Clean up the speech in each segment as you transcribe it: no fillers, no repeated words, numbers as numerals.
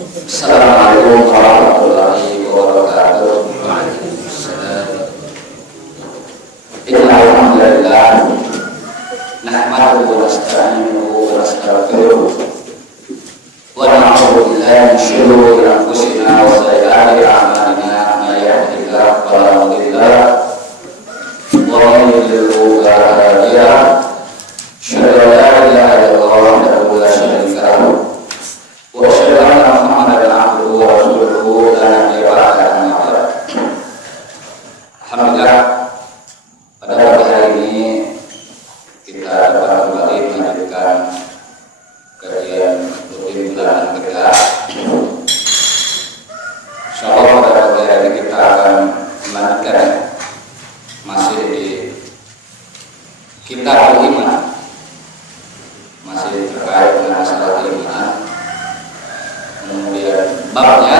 Assalamualaikum warahmatullahi wabarakatuh. Waalaikumsalam. Innal hamdalillah nahmaduhu wa nasta'inuhu wa nastaghfiruh wa na'udzu billahi min shururi anfusina wa sayyiati a'malina may yahdihillahu fala mudilla lahu wa man yudlil fala hadiya lahu. Asyhadu an la ilaha illallah wahdahu la syarika lahu wa asyhadu anna Muhammadan abduhu wa rasuluhu la nabiyya ba'dahu amma ba'd. Alhamdulillah, pada pagi hari ini kita dapat kembali melanjutkan kajian rutin bulanan kita. Insyaallah pada pagi hari ini kita akan melanjutkan masih di Kitabul Iman, masih terkait dengan masalah iman. Kemudian babnya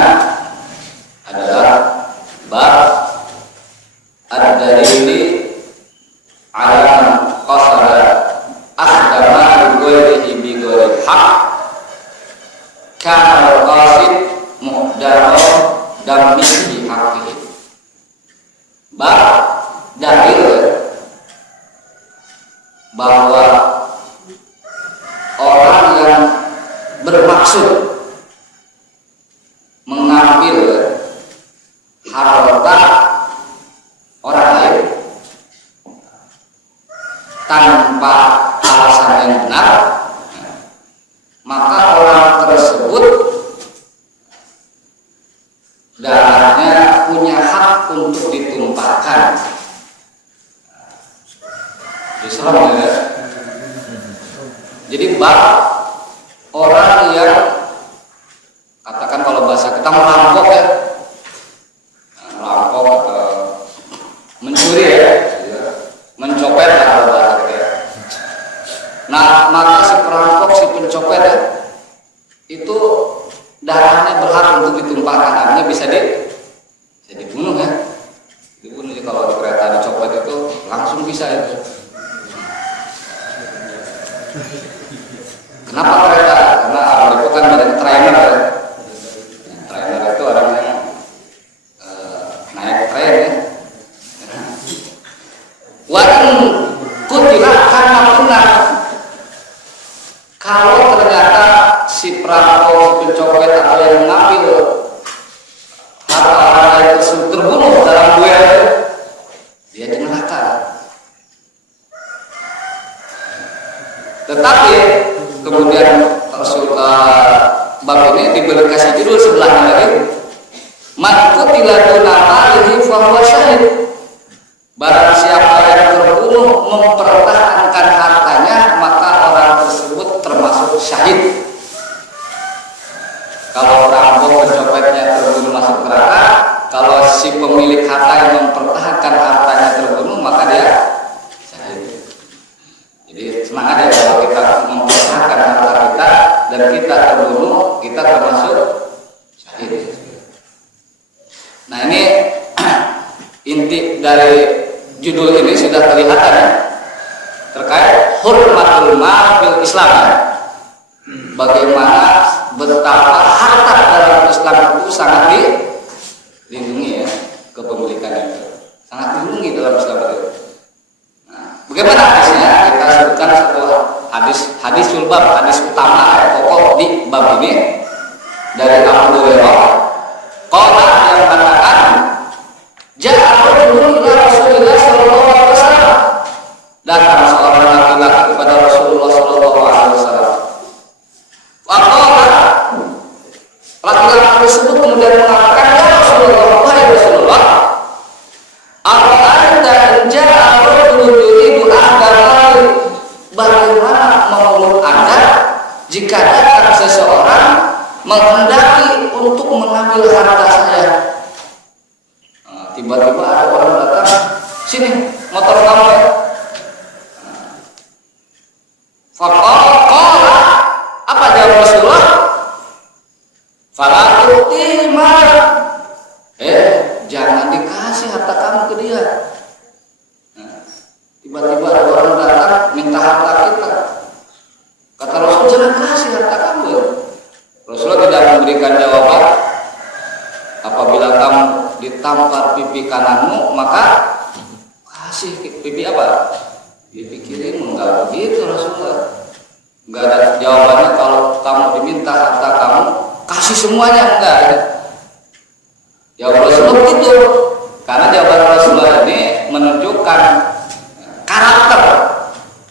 adalah bab ad-dalili ala qasara akhdama ghairihi bi ghairi haq kana al-qasid muhdaro dammi bi haqqihi. Bab dalil bahwa orang yang bermaksud mengambil harta orang lain tanpa alasan yang benar, maka orang tersebut darahnya punya hak untuk ditumpahkan. Islam ya. Jadi bab orang yang katakan kalau bahasa kita merampok ya, merampok, mencuri ya, mencopet ya kalau bahasa kita ya. Nah, maka si perampok, si pencopet ya, itu darahnya berhak untuk ditumpahkan, artinya bisa dibunuh ya, dibunuh. Jadi kalau di kereta dicopet itu langsung bisa itu. Kenapa kereta? Karena orang itu kan ada trainer ya. Trainer itu orang yang naik tren ya. Wain kutilah karena benar. Kalau ternyata si perampok, si pencopet atau yang mengambil harta orang lain tersebut terbunuh dalam duel, dia di neraka. Tetapi kemudian bab ini diberi kasih judul sebelahnya lagi, man qutila duna malihi fa huwa syahid. Barang siapa yang terbunuh mempertahankan hartanya, maka orang tersebut termasuk syahid. Kalau perampok, pencopetnya terbunuh masuk neraka, kalau si pemilik harta yang mempertahankan hartanya terbunuh, maka dia syahid. Jadi semangat ya, kalau kita mempertahankan harta kita dan kita terbunuh, kita termasuk syahid. Nah, ini inti dari judul ini sudah kelihatan ya, terkait hurmatul mal fil Islam ya. Bagaimana betapa harta dalam Islam itu sangat dilindungi ya, kepemilikan itu sangat dilindungi dalam Islam itu. Nah, bagaimana hadisnya? Kita sebutkan satu hadis sulbab, hadis utama pokok di bab ini dari Abu Hurairah. Qala yang mengatakan, ja'a rajulun ila Rasulillah sallallahu alaihi wasallam. Datang seorang laki-laki kepada Rasulullah sallallahu alaihi wasallam. Faqala, laki-laki tersebut kemudian mengatakan, ya Rasulullah, wahai Rasulullah, anta ja'a rajulun yuridu ahdamal, bagaimana menurut Anda jika datang seseorang menghendaki untuk mengambil harta saya? Tiba-tiba ada orang datang, sini motor kamu ya. Faqala, apa jawab Rasulullah? Fala tu'tihi mal, jangan dikasih harta kamu ke dia. Tiba-tiba ada orang datang minta harta kita. Kata Rasul, jangan kasih harta kamu ya. Rasulullah tidak memberikan jawaban, apabila kamu ditampar pipi kananmu, maka kasih pipi apa? Pipi kirimu. Enggak begitu Rasulullah. Enggak ada jawabannya kalau kamu diminta harta kamu kasih semuanya, enggak. Jawab Rasulullah begitu. Karena jawaban Rasulullah ini menunjukkan karakter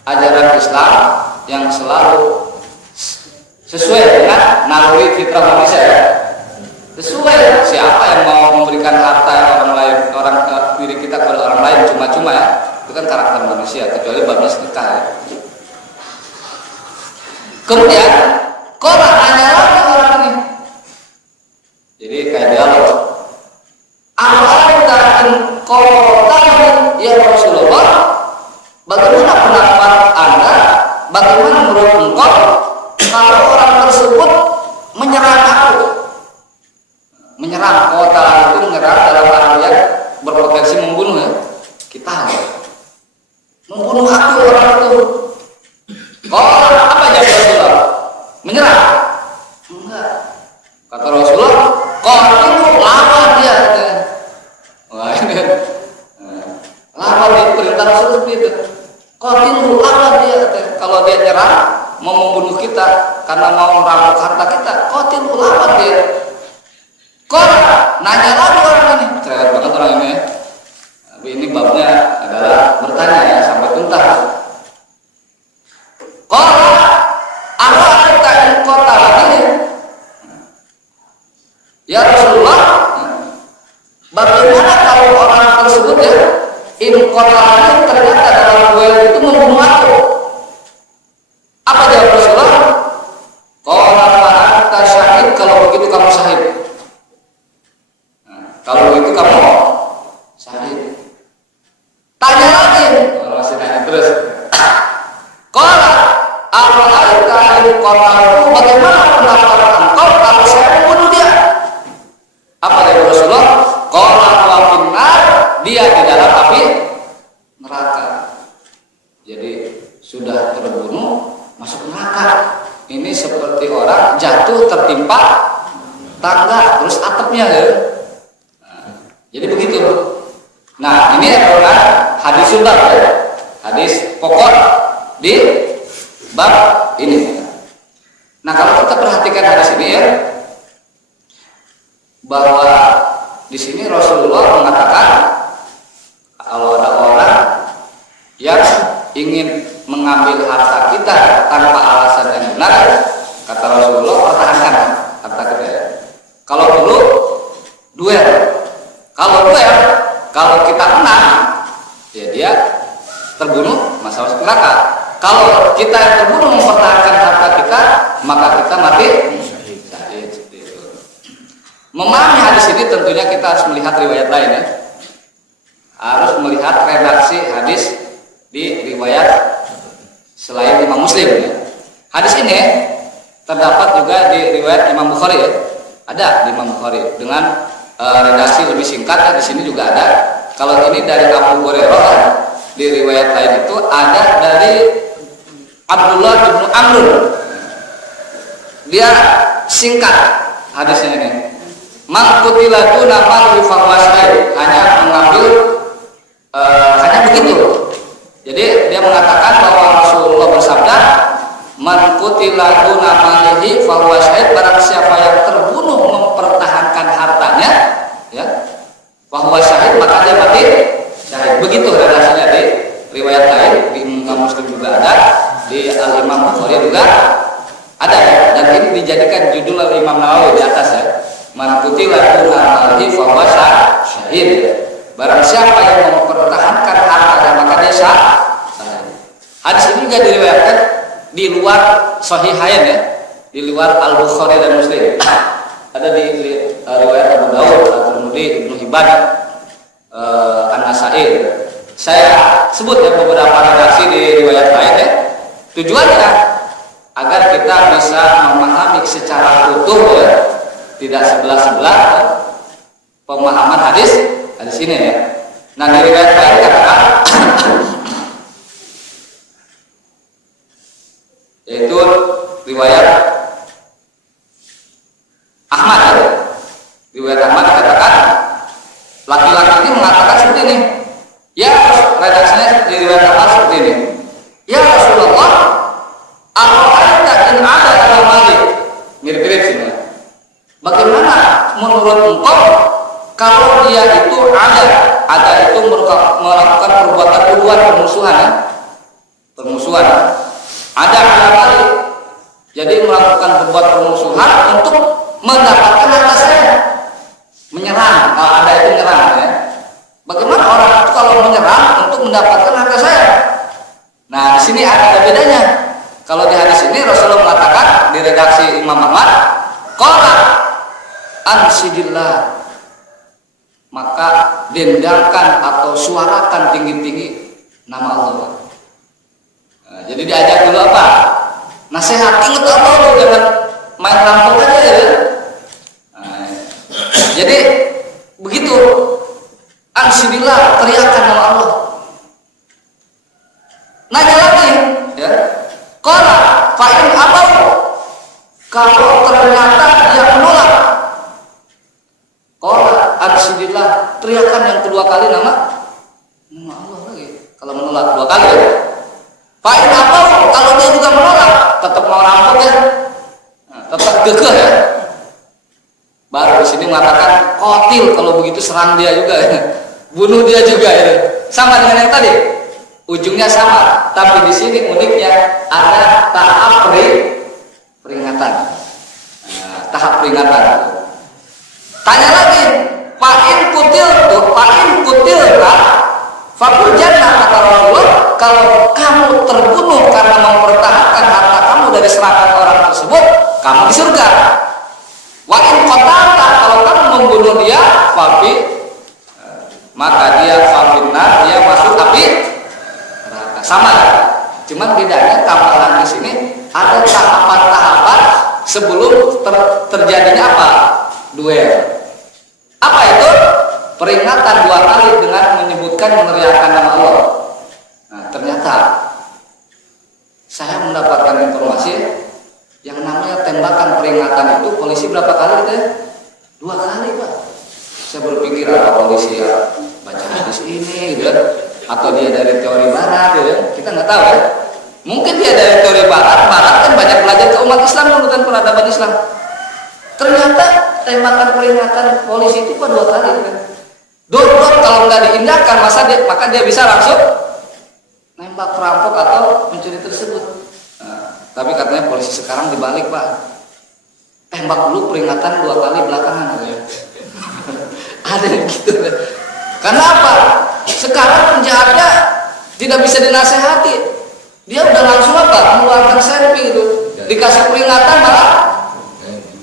ajaran Islam yang selalu sesuai dengan naluri fitrah manusia. Sesuai, siapa yang mau memberikan harta orang lain, diri kita kepada orang lain cuma-cuma ya, itu kan karakter manusia, kecuali babnya sedekah ya. Kemudian Qala nanya lagi orang ini, jadi kayak dialog, "A'laita in qala ya Rasulullah, bagaimana pendapat Anda, bagaimana menurut engkau kalau orang tersebut menyerang aku?" Menyerang, kota itu menyerang dalam artian berpotensi membunuh ya. Kita membunuh aku orang itu. Kalau apa jawab Rasulullah? Menyerang? Enggak. Kata Rasulullah, "Qatilu, lawan dia." Wah ini kan, lawan dia, perintah Rasul seperti itu. "Qatilu, lawan dia." Kalau dia nyerang mau membunuh kita karena mau merampok harta kita, "Qatilu, lawan dia." Kok nanya lagi orang ini, cerewet banget orang ini ya. Tapi ini babnya adalah bertanya ya sampai tuntas. Kok kita di kota lagi? Ya Rasulullah, bagaimana kalau orang tersebut ya in kota lagi ternyata dalam duel itu membunuh aku? Apa jawab Rasulullah? Qala fa anta syahid, kalau begitu kamu syahid. Kalau begitu kamu syahid. Tanya lagi, masih nanya terus. Qala ara'aita in qataltu, bagaimana pendapat engkau kalau saya membunuh dia? Apa dari Rasulullah? Qala wa finnar, dia di dalam api neraka. Jadi sudah terbunuh masuk neraka. Ini seperti orang jatuh tertimpa tangga terus atapnya ya. Jadi begitu. Nah ini adalah hadis sunnah ya, hadis pokok di bab ini. Nah kalau kita perhatikan hadis ini ya, bahwa di sini Rasulullah mengatakan kalau ada orang yang ingin mengambil harta kita tanpa alasan yang benar, kata Rasulullah, pertahankan harta kita. Kalau perlu duel. Kalau kita menang, ya dia terbunuh, masalah neraka. Kalau kita yang terbunuh mempertahankan harta kita, maka kita mati syahid. Memahami hadis ini tentunya kita harus melihat riwayat lain ya. Harus melihat redaksi hadis di riwayat selain Imam Muslim ya. Hadis ini terdapat juga di riwayat Imam Bukhari ya. Ada di Imam Bukhari dengan redaksi lebih singkat ya, di sini juga ada. Kalau ini dari Abu Hurairah, di riwayat lain itu ada dari Abdullah bin Amr. Dia singkat hadisnya ini. Man qutila duna malihi fahuwa syahid, hanya mengambil hanya begitu. Jadi dia mengatakan bahwa Rasulullah bersabda, "Man qutila duna malihi fahuwa syahid," barang siapa yang terbunuh mempertahankan hartanya, ya, fahuwa syahid, maka dia mati syahid. Begitu redaksinya di riwayat lain, di Imam Muslim juga ada, di Al Imam Bukhari juga ada ya. Dan ini dijadikan judul oleh Imam Nawawi di atas ya. Man qutila duna malihi fahuwa syahid. Barang siapa yang mempertahankan hartanya maka dia syahid. Hadis ini juga diriwayatkan di luar Sahihain ya, di luar Al Bukhari dan Muslim. Ada di riwayat Abu Dawud, At-Tirmidzi, Ibnu Hibban, An-Nasa'i. Saya sebut ya beberapa redaksi di riwayat lain ya. Tujuannya agar kita bisa memahami secara utuh ya, tidak sebelah-sebelah ya, pemahaman hadis ini ya. Nah di riwayat lain katakan yaitu riwayat Ahmad ya. Riwayat Ahmad dikatakan laki-laki ini mengatakan seperti ini. Ya, redaksinya di riwayat Ahmad seperti ini. Ya Rasulullah, ara'aita in ada ala malik. Mirip-mirip sini. Bagaimana menurut engkau kalau dia itu ada itu melakukan perbuatan kedua permusuhan ya? Permusuhan. Ada ala malik. Jadi melakukan perbuatan permusuhan untuk mendapatkan harta saya. Menyerang, kalau ada itu menyerang ya. Bagaimana orang itu kalau menyerang untuk mendapatkan harta saya? Nah, di sini ada bedanya. Kalau di hadis ini Rasulullah mengatakan di redaksi Imam Ahmad, qala ansidillah, maka dendangkan atau suarakan tinggi-tinggi nama Allah. Nah, jadi diajak dulu apa? Nasihat, ingat Allah, jangan main rampok aja ya. Nah, jadi begitu ansidillah, teriakan nama Allah. Nanya lagi, ya. Qala fa in abau, kalau ternyata dia menolak. Qala ansidillah, teriakan yang kedua kali nama Allah lagi. Kalau menolak dua kali ya. Fa in abau, kalau dia juga menolak, tetap mau rampok ya. Nah, tetap gagah ya. Baru di sini mengatakan qatil, kalau begitu serang dia juga ya. Bunuh dia juga ya. Sama dengan yang tadi. Ujungnya sama, tapi di sini uniknya ada tahap peringatan. Nah, tahap peringatan. Tanya lagi, fa'in kutil lah, fakul jannah, kata Rasulullah, kalau kamu terbunuh karena mempertahankan harta kamu dari serangan orang tersebut, kamu di surga. Wa'in qatalta, kalau kamu membunuh dia, maka dia fafinnar, dia masuk api. Sama, cuman bedanya tambahan di sini ada tahapan-tahapan sebelum terjadinya apa? Duel. Apa itu? Peringatan dua kali dengan menyebutkan meneriakkan nama Allah. Nah, ternyata saya mendapatkan informasi yang namanya tembakan peringatan itu polisi berapa kali itu ya? 2 kali Pak. Saya berpikir apa polisi ya baca hadis ini gitu kan? Atau dia dari teori barat ya, kita nggak tahu ya. Mungkin dia dari teori barat kan banyak belajar ke umat Islam menurut peradaban Islam. Ternyata tembakan peringatan polisi itu 2 kali kan. Dor kalau nggak diindahkan maka dia bisa langsung nembak perampok atau pencuri tersebut. Nah, tapi katanya polisi sekarang dibalik Pak. Tembak dulu peringatan 2 kali belakangan ya. Ada yang gitu. Karena apa? Sekarang penjahatnya tidak bisa dinasehati. Dia udah langsung apa? Mengeluarkan selfie gitu. Dikasih peringatan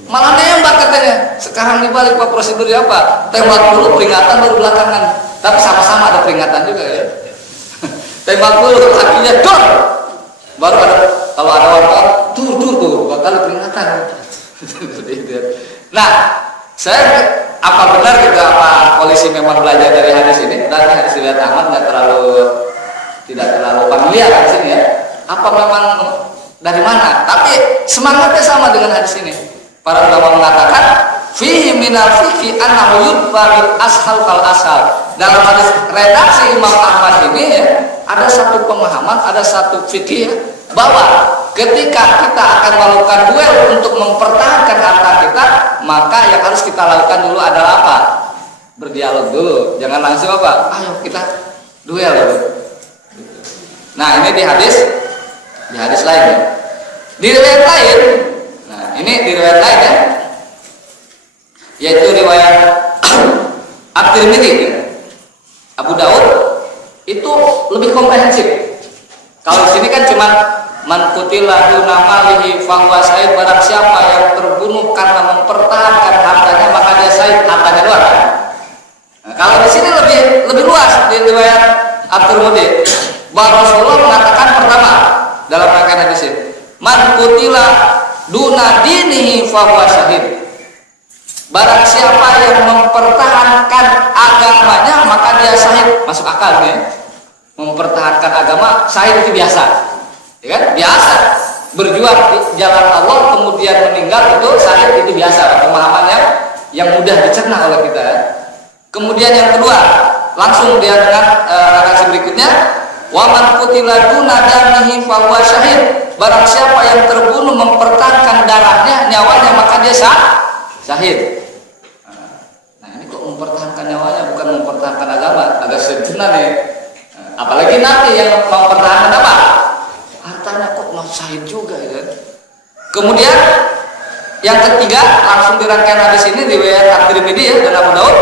malah nembak katanya. Sekarang dibalik Pak, prosedurnya apa? Tembak dulu peringatan baru belakangan. Tapi sama-sama ada peringatan juga ya. Tembak dulu akhirnya dor. Baru ada, kalau ada wartawan tur tuh 2 kali peringatan. Nah, saya apa benar gitu, apa polisi memang belajar dari hadis ini? Dari hadis riwayat Ahmad tidak terlalu familiar di sini ya. Apa memang dari mana? Tapi semangatnya sama dengan hadis ini. Para ulama mengatakan fihi minal fiqhi annahu yudfa bil ashal fal ashal. Dalam hadis redaksi Imam Ahmad ini ya, ada satu pemahaman, ada satu fikih ya, bahwa ketika kita akan melakukan duel untuk mempertahankan harta kita, maka yang harus kita lakukan dulu adalah apa? Berdialog dulu, jangan langsung apa? Ayo kita duel. Nah, ini di hadis lain ya. Di riwayat lain, nah ini di riwayat lain ya, yaitu riwayat At-Tirmidzi ya. Abu Daud itu lebih komprehensif. Kalau di sini kan cuma man qutila duna malihi fahuwa syahid, barang siapa yang terbunuh karena mempertahankan hartanya maka dia syahid, hartanya doang. Nah, kalau di sini lebih luas di riwayat At-Tirmidzi. Bahwa Rasulullah mengatakan pertama dalam rangkaian hadis ini, man qutila duna dinihi fahuwa syahid. Barang siapa yang mempertahankan agamanya maka dia syahid. Masuk akal ya? Mempertahankan agama, syahid itu biasa. Ya kan? Biasa berjuang di jalan Allah kemudian meninggal itu syahid, itu biasa pemahaman yang mudah dicerna oleh kita. Kemudian yang kedua, langsung dia dengan redaksi berikutnya, wa man qutila duna damihi fa huwa syahid. Barang siapa yang terbunuh mempertahankan darahnya, nyawanya, maka dia syahid. Nah, ini kok mempertahankan nyawanya, bukan mempertahankan agama, agak sederhana nih. Apalagi nanti yang mempertahankan apa? Hartanya, kok mau syahid juga ya. Kemudian yang ketiga, langsung dirangkai hadis ini riwayat At-Tirmidzi ya dan Abu Daud,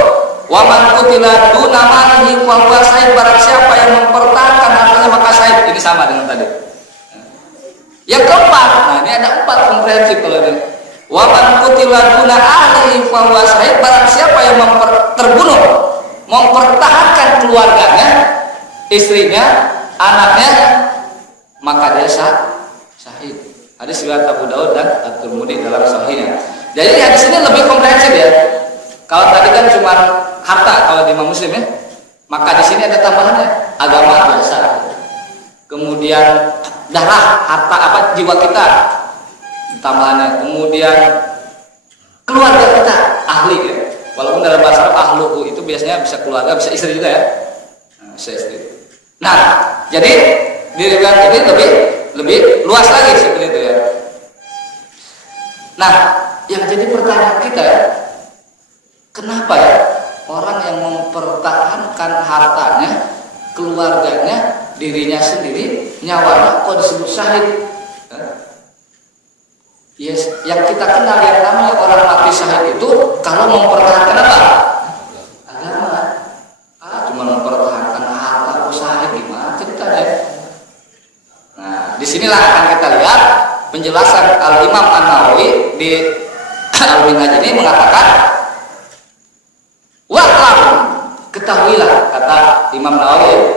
wa man qutila duna malihi fa huwa syahid. Barang siapa yang mempertahankan hartanya maka syahid. Ini sama dengan tadi. Yang keempat, nah ini ada 4 komprehensif kalau ini. Wa man qutila duna ahlihi fa huwa syahid. Barang siapa yang terbunuh mempertahankan keluarganya, istrinya, anaknya, maka dia syahid. Hadis riwayat Abu Daud dan At-Tirmidzi dalam sahihnya. Jadi hadis ini lebih komprehensif ya. Kalau tadi kan cuma harta kalau di Imam Muslim ya, maka di sini ada tambahannya agama biasa. Kemudian darah, harta apa, jiwa kita tambahannya. Kemudian keluarga kita, ahli ya. Walaupun dalam bahasa Arab ahlu itu biasanya bisa keluarga, bisa istri juga ya. Nah, bisa istri. Nah, jadi di riwayat ini lebih luas lagi seperti itu ya. Nah, yang jadi pertanyaan kita ya, kenapa ya orang yang mempertahankan hartanya, keluarganya, dirinya sendiri, nyawanya kok disebut syahid? Yes, yang kita kenal yang namanya orang mati syahid itu kalau mempertahankan apa? Agama. Cuma mempertahankan harta kok syahid, gimana ceritanya? Nah, disinilah akan kita lihat penjelasan Al-Imam An-Nawawi di Al-Minhaj ini mengatakan, wa'lam, ketahuilah, kata Imam Nawawi,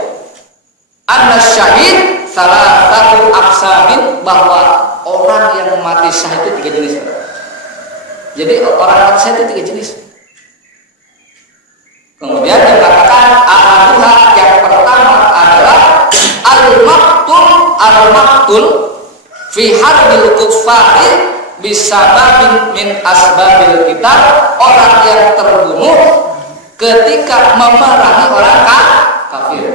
anna syahid salah satu aqsamin, bahwa orang yang mati syahid itu 3 jenis. Jadi orang mati syahid itu 3 jenis. Kemudian dikatakan ahaduha, yang pertama adalah al-maqtul fi harbil kuffari bisababin min asbabil kitab, orang yang terbunuh ketika memerangi orang kafir.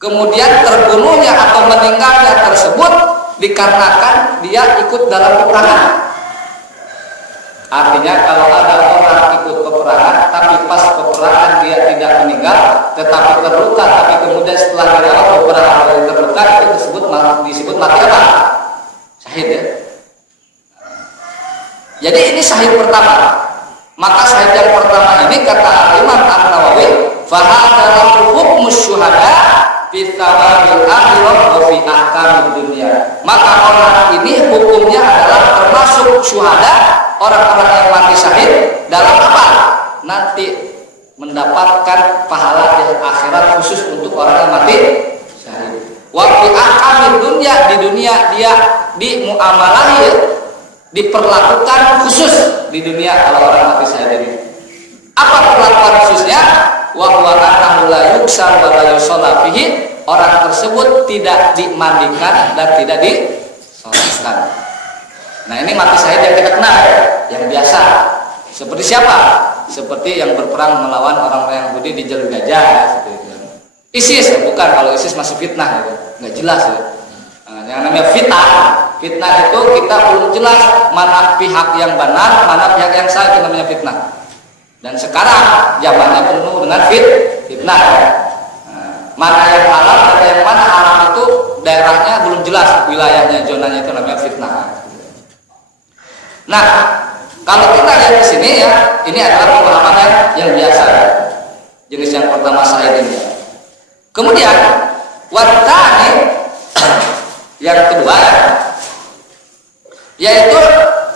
Kemudian terbunuhnya atau meninggalnya tersebut dikarenakan dia ikut dalam peperangan. Artinya kalau ada orang ikut peperangan tapi pas peperangan dia tidak meninggal tetapi terluka, tapi kemudian setelah dirawat beberapa hari terluka, itu disebut mati apa? Syahid ya. Jadi ini syahid pertama. Maka syahid yang pertama ini kata Imam An-Nawawi, fa hadzal hukmus syuhada fi thawabil akhirah wa fi ahkamid dunya. Maka orang ini hukumnya adalah termasuk syuhada, orang-orang yang mati syahid dalam apa? Nanti mendapatkan pahala di akhirat khusus untuk orang yang mati syahid. Wa fi ahkamid dunya, di dunia dia dimuamalahi, diperlakukan khusus di dunia kalau orang mati syahid ini. Apa perlakuan khususnya? Wa huwa annahu la yuksar wa la yusalla fihi, orang tersebut tidak dimandikan dan tidak disolatkan. Nah, ini mati syahid yang kita kenal ya, yang biasa. Seperti siapa? Seperti yang berperang melawan orang-orang Yahudi di Jalur Gajah ya, seperti itu. ISIS, bukan, kalau ISIS masih fitnah gitu. Enggak jelas ya. Nah, yang namanya fitnah itu kita belum jelas mana pihak yang benar, mana pihak yang salah, itu namanya fitnah. Dan sekarang zamannya penuh dengan fitnah ya. Mana yang halal, ada yang mana haram, itu daerahnya belum jelas, wilayahnya, zonanya, itu namanya fitnah. Nah, kalau kita lihat di sini ya, ini adalah pemahaman yang biasa ya. Jenis yang pertama syahid ini. Kemudian watani yang kedua ya, yaitu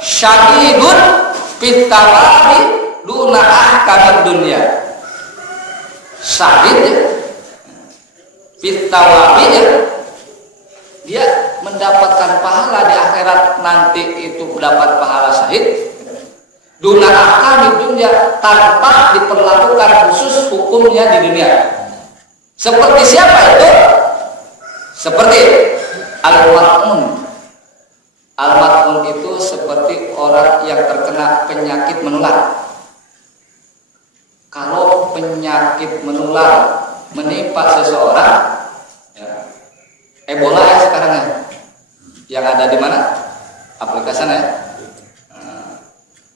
syahidun fitawabi duna ahkamid dunya. Syahid ya, fitawabi ya, dia mendapatkan pahala di akhirat nanti, itu mendapat pahala syahid duna ahkamid dunya, tanpa diperlakukan khusus hukumnya di dunia. Seperti siapa itu? Seperti al-mat'un. Al-mat'un itu seperti orang yang terkena penyakit menular. penyakit menular menimpa seseorang, ya, Ebola ya sekarang ya, yang ada di mana? Aplikasinya.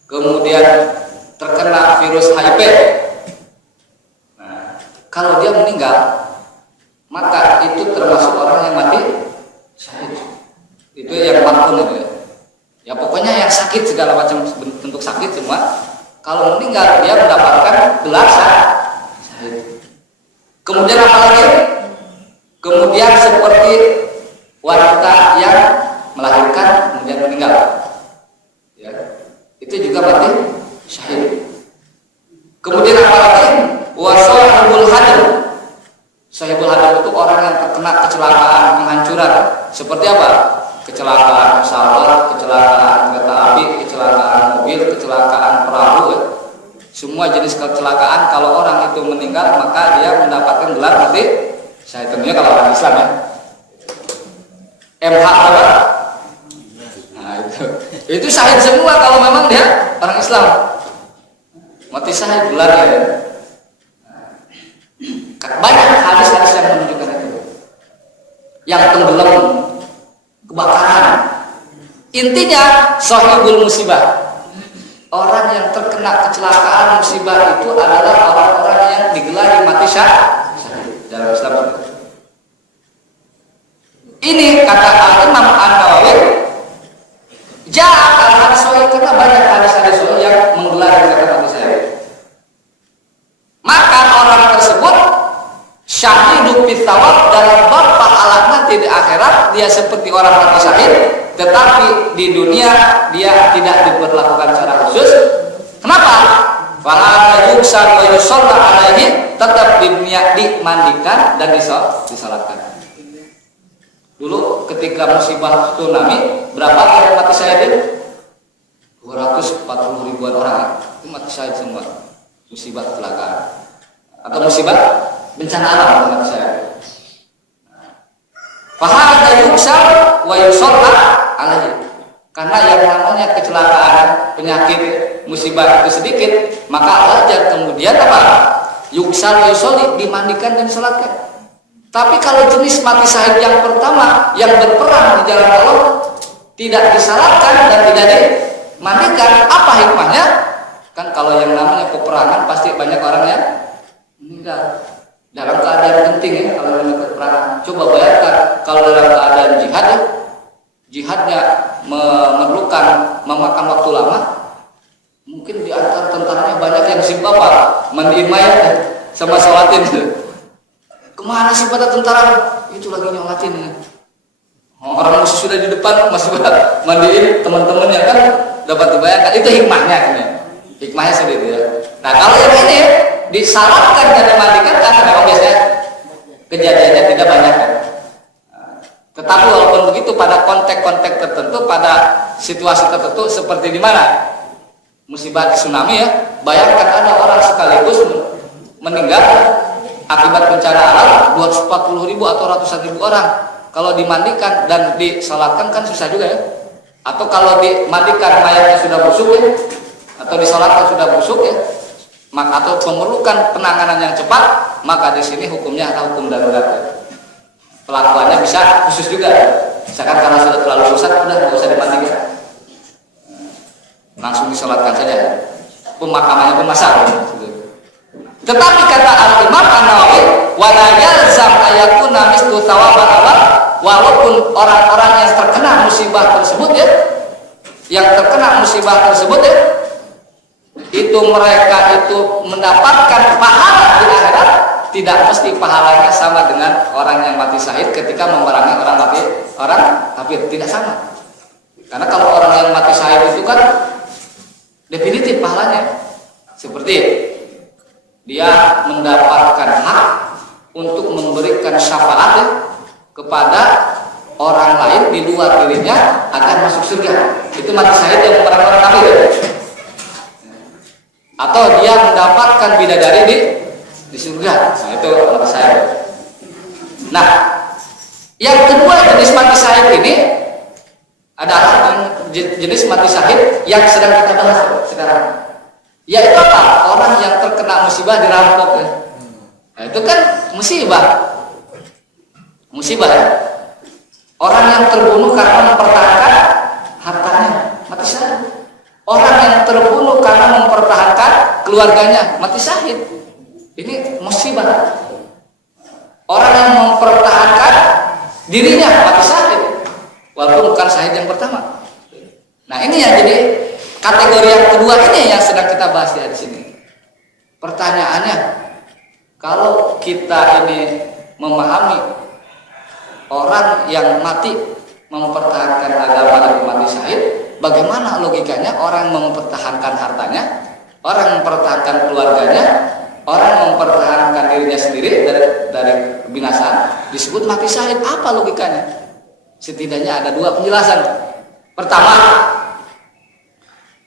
Kemudian terkena virus HIV. Nah, kalau dia meninggal, maka itu termasuk orang yang mati syahid. Itu yang makhluk itu ya. Ya pokoknya yang sakit, segala macam bentuk sakit semua, kalau meninggal dia mendapatkan gelar syahid. Kemudian apa lagi? Kemudian seperti wanita yang melahirkan kemudian meninggal, ya, itu juga mati syahid. Kemudian apa lagi? Wasahibul hadam. Sahibul hadam itu orang yang terkena kecelakaan penghancuran. Seperti apa? Kecelakaan pesawat, kecelakaan kereta api, kecelakaan mobil, kecelakaan perahu, ya. Semua jenis kecelakaan kalau orang itu meninggal maka dia mendapatkan gelar mati syahid. Tentunya kalau orang Islam ya. MH apa? Nah itu syahid semua kalau memang dia orang Islam. Mati syahid gelarnya ya. Banyak hadis-hadis yang menunjukkan itu. Yang tenggelam, kebakaran. Intinya sahibul musibah. Orang yang terkena kecelakaan musibah itu adalah orang-orang yang digelari mati syahid dalam Islam. Ini kata Al-Imam An-Nawawi, jangan hadis sahih, karena banyak hadis-hadis sahih yang menggelar kata mati syahid. Maka orang tersebut syahidu fitsawab, dalam bab pahala nanti di akhirat dia seperti orang mati syahid, tetapi di dunia dia tidak diperlakukan secara khusus. Kenapa? Fala yuksan wa yusalla alaihi, tetap dimandikan dan disalatkan. Dulu ketika musibah tsunami, berapa yang mati syahid? 240 ribuan orang itu mati syahid semua. Musibah kecelakaan atau musibah bencana alam mati syahid. Fahada yuksan wa yusalla alaihi. Karena yang namanya kecelakaan, penyakit, musibah itu sedikit, maka wajar kemudian apa? Yuksan yusolli, dimandikan dan disalatkan. Tapi kalau jenis mati syahid yang pertama, yang berperang di jalan Allah, tidak disalatkan dan tidak dimandikan, apa hikmahnya? Kan kalau yang namanya peperangan pasti banyak orang yang meninggal dalam keadaan penting ya. Kalau dalam peperangan, coba bayangkan kalau dalam keadaan jihad ya, jihadnya memerlukan memakan waktu lama, mungkin di antara tentaranya banyak yang simpel pak mandiin mayat sama sholatin. Kemana sih pada tentara? Itu lagi nyolatin. Orang musuh sudah di depan masih mandiin teman-temannya, kan dapat dibayangkan. Itu hikmahnya kan ya. Hikmahnya seperti itu ya. Nah kalau yang ini disalatkan dan dimandikan, karena memang biasanya kejadiannya tidak banyak kan. Tetapi walaupun begitu, pada konteks-konteks tertentu, pada situasi tertentu, seperti di mana musibah tsunami ya, bayangkan ada orang sekaligus meninggal akibat bencana alam 240 ribu atau ratusan ribu orang. Kalau dimandikan dan disalatkan kan susah juga ya. Atau kalau dimandikan mayatnya sudah busuk ya, atau disalatkan sudah busuk ya, maka atau memerlukan penanganan yang cepat, maka di sini hukumnya adalah hukum darurat ya. Pelakuannya bisa khusus juga ya. Misalkan karena sudah terlalu susah, udah nggak usah dimandikan, langsung disalatkan saja. Pemakamannya pun masalah. Tetapi kata Al-Imam An-Nawawi, wala yalzam ayakuna mislu thawabal awal, walaupun orang-orang yang terkena musibah tersebut ya, yang terkena musibah tersebut ya, itu mereka itu mendapatkan pahala di akhirat, tidak mesti pahalanya sama dengan orang yang mati syahid ketika memerangi orang kafir, tidak sama. Karena kalau orang yang mati syahid itu kan definitif pahalanya, seperti dia mendapatkan hak untuk memberikan syafaat ya, kepada orang lain di luar dirinya agar masuk surga. Itu mati syahid yang memerangi orang kafir ya. Atau dia mendapatkan bidadari di surga. Nah itu mati syahid. Nah yang kedua jenis mati syahid ini adalah jenis mati syahid yang sedang kita bahas sekarang. Yaitu apa? Orang yang terkena musibah dirampok ya. Nah, itu kan musibah. Musibah ya. Orang yang terbunuh karena mempertahankan hartanya, mati syahid. Orang yang terbunuh karena mempertahankan keluarganya, mati syahid. Ini musibah. Orang yang mempertahankan dirinya, mati syahid. Walaupun bukan syahid yang pertama. Nah, ini yang jadi kategori yang kedua ini yang sedang kita bahas di sini. Pertanyaannya, kalau kita ini memahami orang yang mati mempertahankan agama dan mati syahid, bagaimana logikanya orang mempertahankan hartanya, orang mempertahankan keluarganya, orang mempertahankan dirinya sendiri dari kebinasaan disebut mati syahid? Apa logikanya? Setidaknya ada dua penjelasan. Pertama,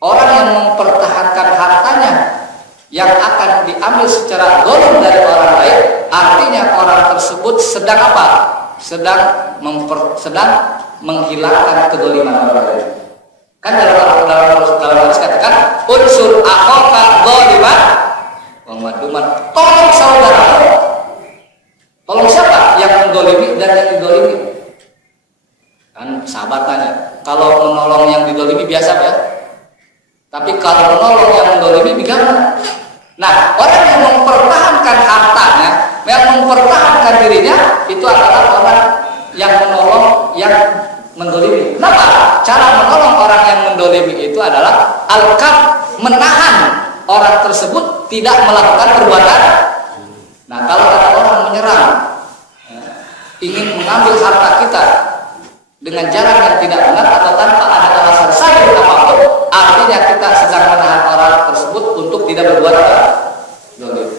orang yang mempertahankan hartanya yang akan diambil secara zalim dari orang lain, artinya orang tersebut sedang apa? Sedang menghilangkan kezaliman orang lain. Kan dalam hadis katakan unsur akhaka zaliman wa madluman. Tolong saudaramu. Tolong siapa? Yang menzalimi dan yang dizalimi. Kan sahabat tanya, kalau menolong yang dizalimi biasa ya? Tapi kalau menolong yang menzalimi bagaimana? Nah, orang yang mempertahankan hartanya, yang mempertahankan dirinya, itu adalah orang yang menolong yang mendolimi. Kenapa? Cara menolong orang yang mendolimi itu adalah al-kaf, menahan orang tersebut tidak melakukan perbuatan. Nah, kalau ada orang menyerang, ingin mengambil harta kita dengan jalan yang tidak benar atau tanpa ada alasan sahih apapun, artinya kita sedang menahan orang tersebut untuk tidak berbuat dolim.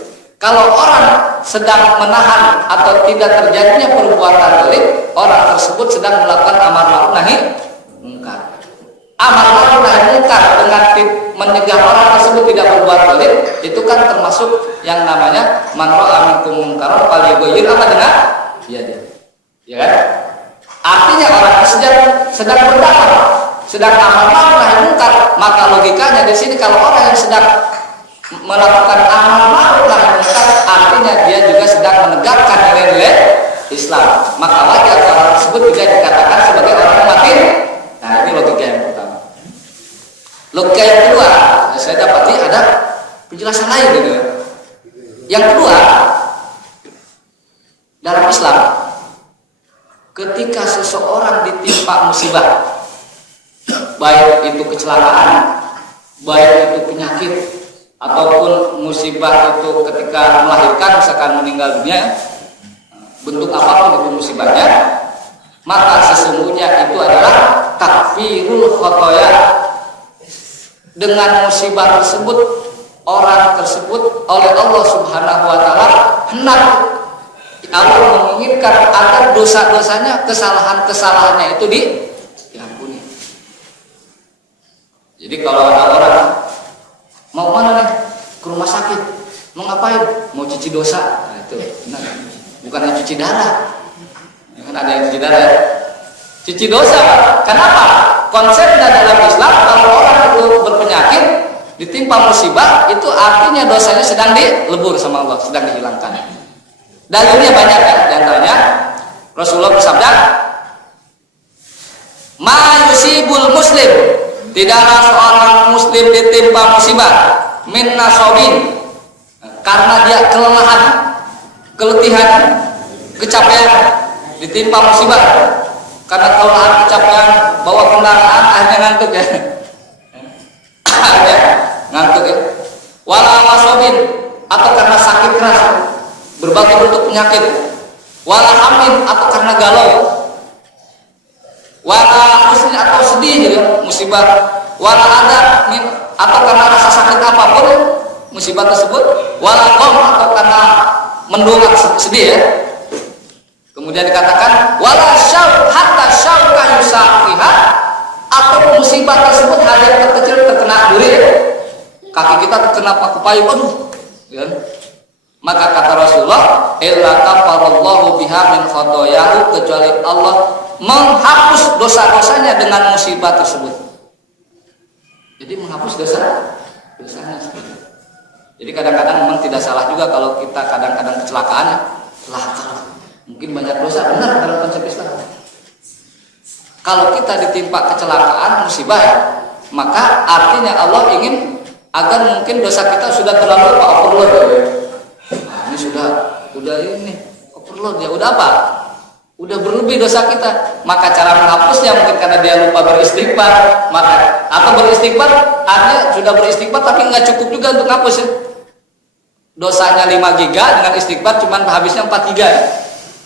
Kalau orang sedang menahan atau tidak terjadinya perbuatan dolim, orang tersebut sedang melakukan amar ma'ruf nahi munkar. Amar ma'ruf nahi munkar dengan mencegah orang tersebut tidak berbuat dolim, itu kan termasuk yang namanya man ra'a minkum munkaran falyughayyir apa dengan dia. Ya kan? Artinya orang sedang berdakwah, sedang amar ma'ruf nahi munkar, maka logikanya di sini kalau orang yang sedang melakukan amar ma'ruf nahi munkar, artinya dia juga sedang menegakkan nilai-nilai Islam. Maka wajar orang tersebut juga dikatakan sebagai orang yang mati. Nah, ini logika yang pertama. Logika yang kedua, saya dapati ada penjelasan lain gitu. Yang kedua, dalam Islam, ketika seseorang ditimpa musibah, baik itu kecelakaan, baik itu penyakit, ataupun musibah itu ketika melahirkan, misalkan meninggal dunia, bentuk apapun itu musibahnya, maka sesungguhnya itu adalah takfirul khotoya. Dengan musibah tersebut, orang tersebut oleh Allah Subhanahu wa Ta'ala hendak Allah menginginkan agar dosa-dosanya, kesalahan-kesalahannya itu diampuni. Jadi kalau ada orang mau mana nih? Ke rumah sakit. Mau ngapain? Mau cuci dosa. Nah, itu benar. Bukan yang cuci darah. Kan ada yang cuci darah ya? Cuci dosa. Kenapa? Konsepnya dalam Islam, kalau orang itu berpenyakit, ditimpa musibah, itu artinya dosanya sedang dilebur sama Allah, sedang dihilangkan. Dalilnya banyak ya, diantaranya Rasulullah bersabda, "Ma yusibul muslim," tidaklah seorang muslim ditimpa musibah min nasobin, karena dia kelelahan, keletihan, kecapean, ditimpa musibah karena kelelahan, kecapean, bawa kendaraan akhirnya ngantuk ya. Ngantuk ya. Wala masobin, atau karena sakit keras, berbagai bentuk penyakit. Wala amin, atau karena galau. Wala husni, atau sedih gitu, musibah. Wala ada, atau karena rasa sakit apapun musibah tersebut. Wala qom, atau karena mendongak sedih ya. Kemudian dikatakan wala syau hatta syauka yusaqiha, atau musibah tersebut hanya yang terkecil terkena duri, kaki kita terkena paku payung, aduh ya. Maka kata Rasulullah, illa kafarallahu biha min khotoyahu, kecuali Allah menghapus dosa-dosanya dengan musibah tersebut. Jadi menghapus dosanya. Jadi kadang-kadang memang tidak salah juga kalau kita kadang-kadang kecelakaan ya. Mungkin banyak dosa, benar dalam konsep Islam. Kalau kita ditimpa kecelakaan, musibah ya, maka artinya Allah ingin agar mungkin dosa kita sudah terlalu overload ya. Nah, ini sudah ini overload ya, udah apa? Udah berlebih dosa kita. Maka cara menghapusnya mungkin karena dia lupa beristighfar, maka atau beristighfar artinya sudah beristighfar tapi nggak cukup juga untuk hapus ya. Dosanya 5 giga dengan istighfar cuma habisnya 4 giga ya.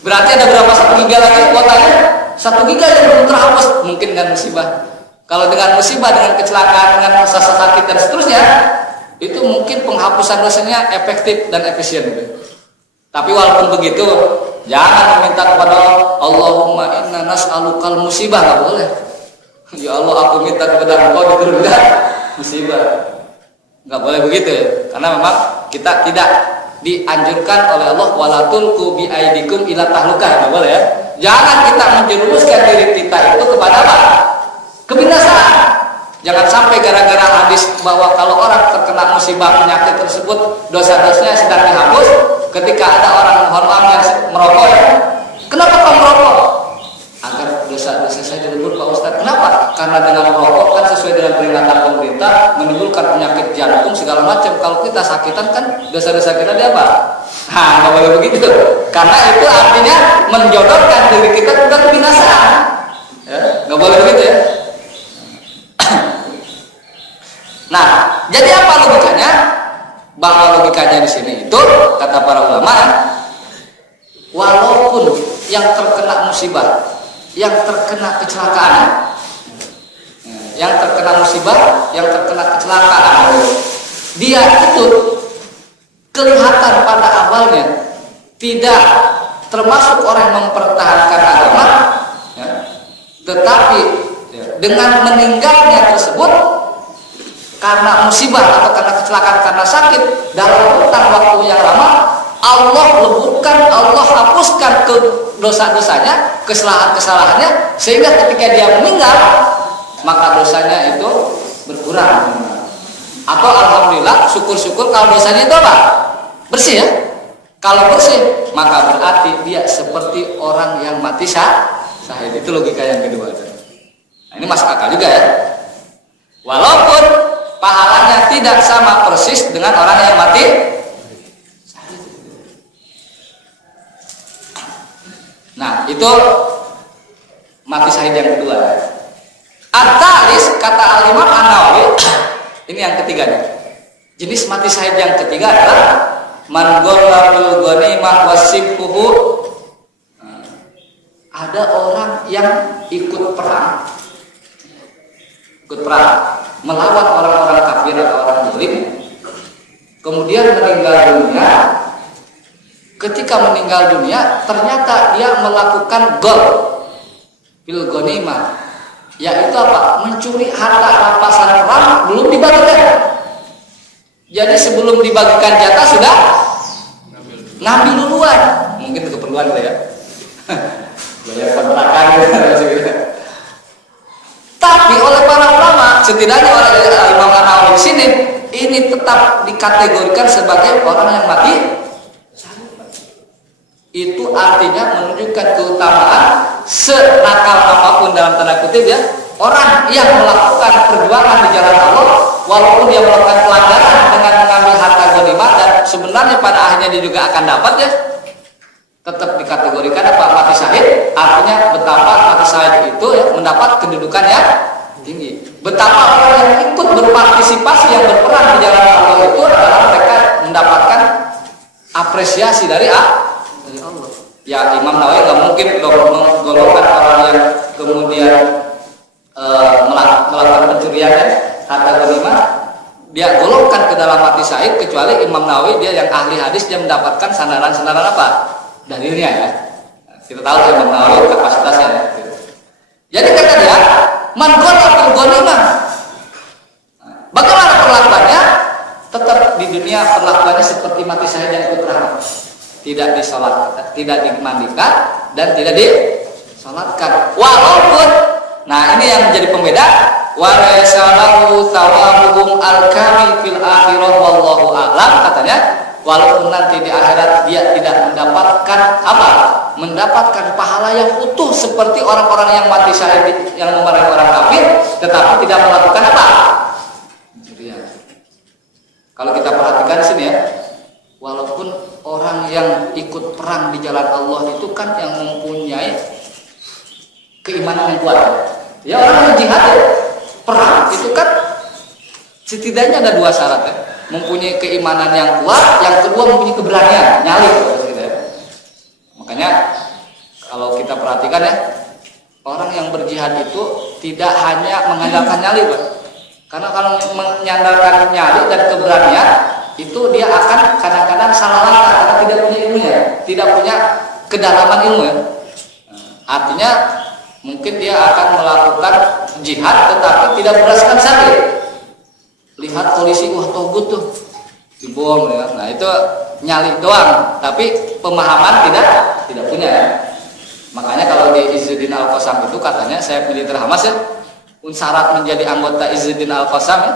Berarti ada berapa 1 giga lagi kuotanya? 1 giga yang belum terhapus mungkin dengan musibah. Kalau dengan musibah, dengan kecelakaan, dengan masa sakit dan seterusnya, itu mungkin penghapusan dosanya efektif dan efisien gitu. Tapi walaupun begitu, jangan meminta kepada Allah, Allahumma inna nas'alukal musibah, nggak boleh. Ya Allah, aku minta kepada Engkau diturunkan musibah. Nggak boleh begitu ya. Karena memang kita tidak dianjurkan oleh Allah wala tulqu bi aidikum ila tahlukah, nggak boleh ya. Jangan kita menjerumuskan diri kita itu kepada apa? Kebinasaan. Jangan sampai gara-gara hadis bahwa kalau orang terkena musibah penyakit tersebut dosa-dosanya sedang dihapus, ketika ada orang mohon maaf yang merokok ya, kenapa kau merokok? Agar dosa-dosa saya dilebur Pak Ustadz. Kenapa? Karena dengan merokok kan sesuai dengan peringatan pemerintah menimbulkan penyakit jantung segala macam. Kalau kita sakitan kan dosa-dosa kita dia apa? Nah, nggak boleh begitu. Karena itu artinya menjodohkan diri kita ke kebinasaan. Ya, nggak boleh begitu ya. Nah, jadi apa logikanya? Bahwa logikanya di sini itu kata para ulama, walaupun yang terkena musibah, yang terkena kecelakaan, yang terkena musibah, yang terkena kecelakaan, dia itu kelihatan pada awalnya tidak termasuk orang yang mempertahankan agama, ya, tetapi dengan meninggalnya tersebut karena musibah atau karena kecelakaan, karena sakit dalam rentang waktu yang lama, Allah leburkan, Allah hapuskan ke dosa-dosanya, kesalahan-kesalahannya, sehingga ketika dia meninggal maka dosanya itu berkurang. Atau alhamdulillah, syukur-syukur kalau dosanya itu apa? Bersih ya. Kalau bersih maka berarti dia seperti orang yang mati syahid. Itu logika yang kedua. Nah, ini masuk akal juga ya. Walaupun pahalanya tidak sama persis dengan orang yang mati syahid. Nah, itu mati syahid yang kedua. At-talis kata Al-Imam An-Nawawi, ini yang ketiga nih. Jenis mati syahid yang ketiga adalah man ghalla bil ghanimah wasibhu. Ada orang yang ikut perang melawan orang-orang kafir atau orang muslim, kemudian meninggal dunia. Ketika meninggal dunia ternyata dia melakukan gol bil ghanimah, yaitu apa? Mencuri harta rampasan perang belum dibagikan. Jadi sebelum dibagikan jatah sudah ngambil duluan. Mungkin keperluan ya. Banyak kontrakan gitu. Tapi oleh para ulama, setidaknya oleh Imam An-Nawawi di sini, ini tetap dikategorikan sebagai orang yang mati. Itu artinya menunjukkan keutamaan senakal apapun dalam tanda kutip ya, orang yang melakukan perjuangan di jalan Allah, walaupun dia melakukan pelanggaran dengan mengambil harta ghanimah dan sebenarnya pada akhirnya dia juga akan dapat ya, tetap dikategorikan apa? Mati syahid. Artinya betapa mati syahid itu ya, mendapat kedudukan yang tinggi. Betapa orang yang ikut berpartisipasi, yang berperan di jalan Allah itu adalah mereka mendapatkan apresiasi dari Allah. Ya, Imam Nawawi nggak mungkin menggolongkan orang yang kemudian melakukan pencurian harta ghanimah, dia golongkan ke dalam mati syahid, kecuali Imam Nawawi dia yang ahli hadis, dia mendapatkan sandaran-sandaran apa? Dalilnya ya. Kita tahu Imam Nawawi kapasitasnya ya. Jadi kata dia, man ghalla bil ghanimah. Bagaimana perlakuannya? Tetap di dunia perlakuannya seperti mati syahid yang ikut perang. Tidak disolatkan, tidak dimandikan, dan tidak disolatkan. Walaupun, nah ini yang menjadi pembeda, wa laysa lahu thawabuhum al-kamil fil akhirah wallahu a'lam. wasallam katanya, walaupun nanti di akhirat dia tidak mendapatkan apa? Mendapatkan pahala yang utuh seperti orang-orang yang mati syahid yang memerangi orang kafir, tetapi tidak melakukan apa? Pencurian. Kalau kita perhatikan di sini ya, walaupun orang yang ikut perang di jalan Allah itu kan yang mempunyai keimanan yang kuat. Ya, orang yang jihad ya, perang itu kan setidaknya ada dua syarat ya. Mempunyai keimanan yang kuat, yang kedua mempunyai keberanian, nyali gitu ya. Makanya kalau kita perhatikan ya, orang yang berjihad itu tidak hanya mengandalkan nyali, Pak. Karena kalau menyandarkan nyali dan keberanian itu dia akan kadang-kadang salah langkah karena tidak punya ilmunya, tidak punya kedalaman ilmu ya. Artinya mungkin dia akan melakukan jihad tetapi tidak berdasarkan syar'i. Lihat polisi, wah togut tuh dibom ya. Nah itu nyali doang, tapi pemahaman tidak punya ya. Makanya kalau di Izzuddin Al-Qassam itu katanya, saya militer Hamas ya, syarat menjadi anggota Izzuddin Al-Qassam ya,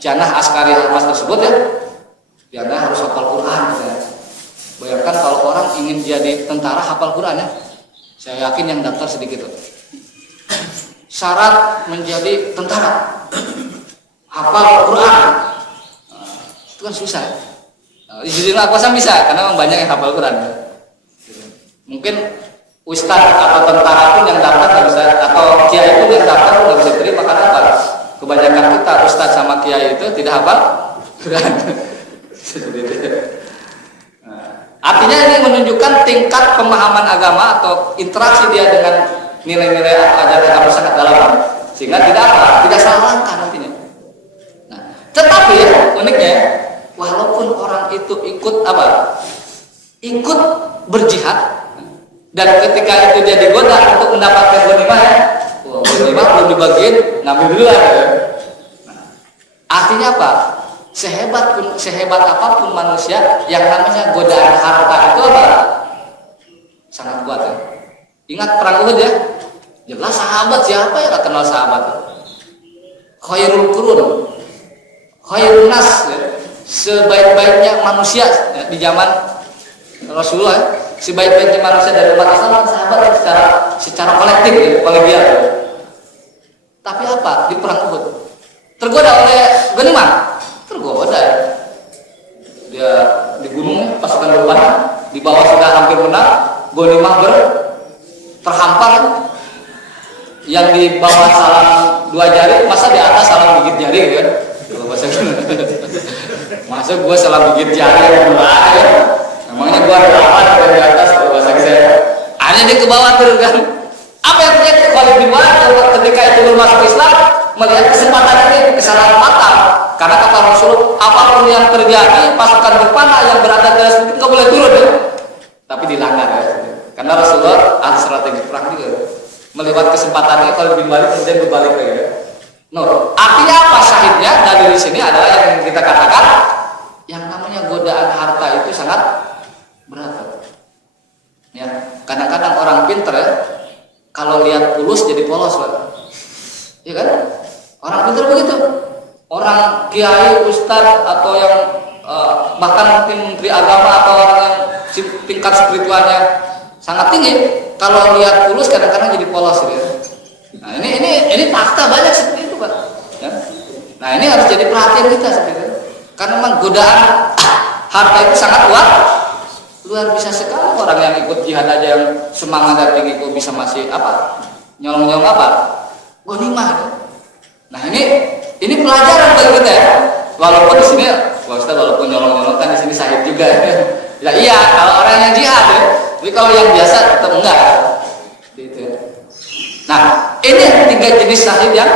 janah askari Hamas tersebut ya, dia harus hafal Quran ya. Bayangkan kalau orang ingin jadi tentara hafal Quran ya, saya yakin yang daftar sedikit tuh. Syarat menjadi tentara hafal Quran, itu kan susah. Izzuddin Al-Qassam bisa karena memang banyak yang hafal Quran. Mungkin ustaz atau tentara pun yang daftar nggak bisa, atau kiai pun yang daftar nggak bisa terima karena apa? Kebanyakan kita ustaz sama kiai itu tidak hafal Quran. Artinya ini menunjukkan tingkat pemahaman agama atau interaksi dia dengan nilai-nilai atau ajaran agama sangat dalam, sehingga tidak salah langkah nantinya. Nah, tetapi ya, uniknya, walaupun orang itu ikut berjihad, dan ketika itu dia digoda untuk mendapatkan ghanimah ya, ghanimah belum dibagiin, ngambil duluan ya. Nah, artinya apa? Sehebat apapun manusia, yang namanya godaan harta itu apa? Sangat kuat ya. Ingat perang Uhud ya? Jelas sahabat, siapa yang gak kenal sahabat? Khairul qurun, khairun nas ya. Sebaik-baiknya manusia ya, di zaman Rasulullah ya. Sebaik-baiknya manusia dari umat Islam sahabat secara kolektif ya, kolegial. Tapi apa? Di perang Uhud tergoda oleh ghanimah. Tergoda ya. Dia di gunung pasukan depan, di bawah sudah hampir menang, ghanimah terhampar. Yang di bawah salam 2 jari, masa di atas salam gigit jari gitu kan? Masa gua salam gigit jari yang belah ya? Namanya gua lawan dari atas kalau bahasa saya. Hanya dia ke bawah terus kan. Apa yang terjadi kalau di bawah ketika itu belum masuk Islam, melihat kesempatan ini kesalahan fatal. Karena kata Rasul, apapun yang terjadi, pasukan depan yang berada di atas bukit nggak boleh turun ya. Tapi dilanggar ya. Karena Rasulullah ada strategi perang juga. Melihat kesempatannya kalau dibalik kemudian berbalik lagi ya. No, artinya apa syahidnya dari sini adalah yang kita katakan, yang namanya godaan harta itu sangat berat. Ya, kadang-kadang orang pinter ya, kalau lihat fulus jadi polos, Pak. Iya kan? Orang pinter begitu. Orang kiai, ustaz atau yang bahkan mungkin menteri agama atau orang yang tingkat spiritualnya sangat tinggi, kalau lihat fulus kadang-kadang jadi polos gitu. Nah, ini fakta banyak seperti itu, Pak. Ya? Nah, ini harus jadi perhatian kita seperti itu. Karena memang godaan harta itu sangat kuat. Luar biasa sekali orang yang ikut jihad aja yang semangat tinggi kok bisa masih nyolong-nyolong ghanimah. Nah, ini pelajaran bagi kita ya. Walaupun di sini, Ustaz, walaupun nyolong-nyolong kan di sini syahid juga. Ya iya, kalau orang yang jihad ya. Tapi kalau yang biasa tetap enggak. Gitu. Nah, ini 3 jenis syahid yang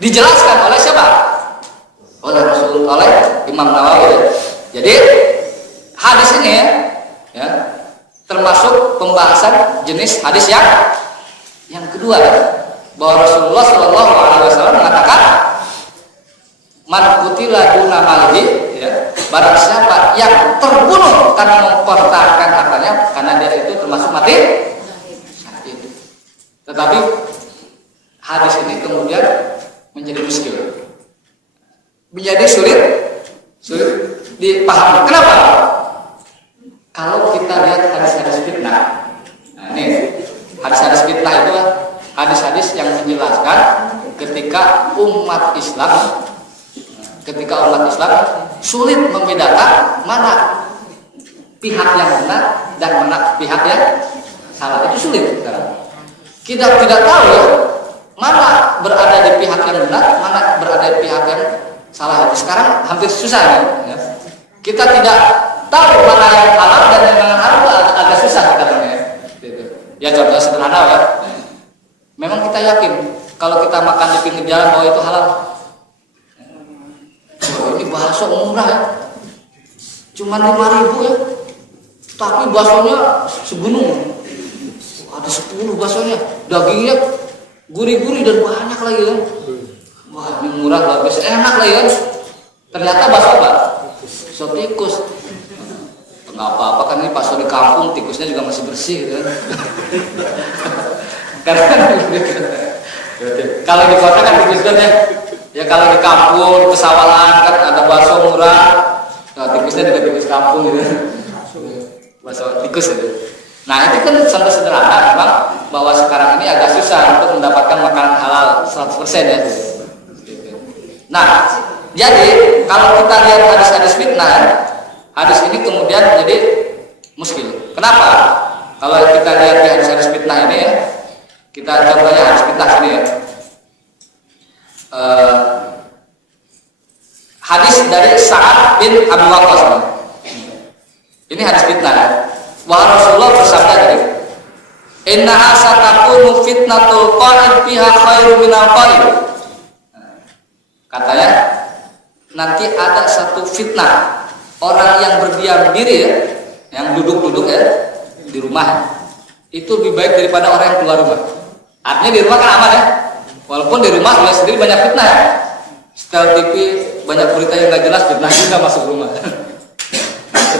dijelaskan oleh siapa? Oleh Rasul, oleh Imam Nawawi. Jadi hadis ini ya termasuk pembahasan jenis hadis yang kedua ya, bahwa Rasulullah Shallallahu Alaihi Wasallam mengatakan, man qutila duna malihi, ya, barang siapa yang terbunuh karena mempertahankan hartanya, karena dia itu termasuk mati syahid. Tetapi hadis ini kemudian menjadi muskil. menjadi sulit dipahami. Kenapa? Kalau kita lihat hadis-hadis fitnah, nah ini hadis-hadis fitnah itu hadis-hadis yang menjelaskan ketika umat Islam sulit membedakan mana pihak yang benar dan mana pihak yang salah, itu sulit sekarang. Kita tidak tahu ya mana berada di pihak yang benar, mana berada di pihak yang salah. Sekarang hampir susah ya. Kita tidak tahu mana yang halal dan yang haram, agak susah sekarang ya. Ya contoh sederhana ya. Memang kita yakin kalau kita makan di pinggir jalan bahwa itu halal. Oh, ini bakso murah ya. Cuma 5.000 ya. Tapi baksonya segunung. Ada 10 baksonya. Dagingnya gurih-gurih dan banyak lagi kan. Wah, ini murah luar biasa, enak lagi kan. Ternyata bakso apa? Bakso tikus. Nggak apa-apa kan, ini bakso di kampung, tikusnya juga masih bersih kan. Karena kalau di kota kan tikusnya ya kalau di kampung, pesawahan kan ada bakso murah, nah, tikusnya juga tikus kampung gitu. Bakso tikus itu. Nah itu kan contoh sederhana memang bahwa sekarang ini agak susah untuk mendapatkan makanan halal 100% ya. Nah jadi kalau kita lihat hadis-hadis fitnah, hadis ini kemudian jadi muskil. Kenapa? Kalau kita lihat di hadis-hadis fitnah ini ya, kita contohnya hadis fitnah ini ya. Hadis dari Sa'ad bin Abi Waqqas. Ini hadis fitnah ya. Wah Rasulullah bersabda tadi, innaha satakunu fitnatul qa'id fiha khairu minal qa'id. Katanya nanti ada satu fitnah, orang yang berdiam diri ya, yang duduk-duduk ya di rumah itu lebih baik daripada orang yang keluar rumah. Artinya di rumah kan aman ya, walaupun di rumah dia sendiri banyak fitnah ya. Setel TV banyak berita yang nggak jelas, fitnah juga masuk rumah.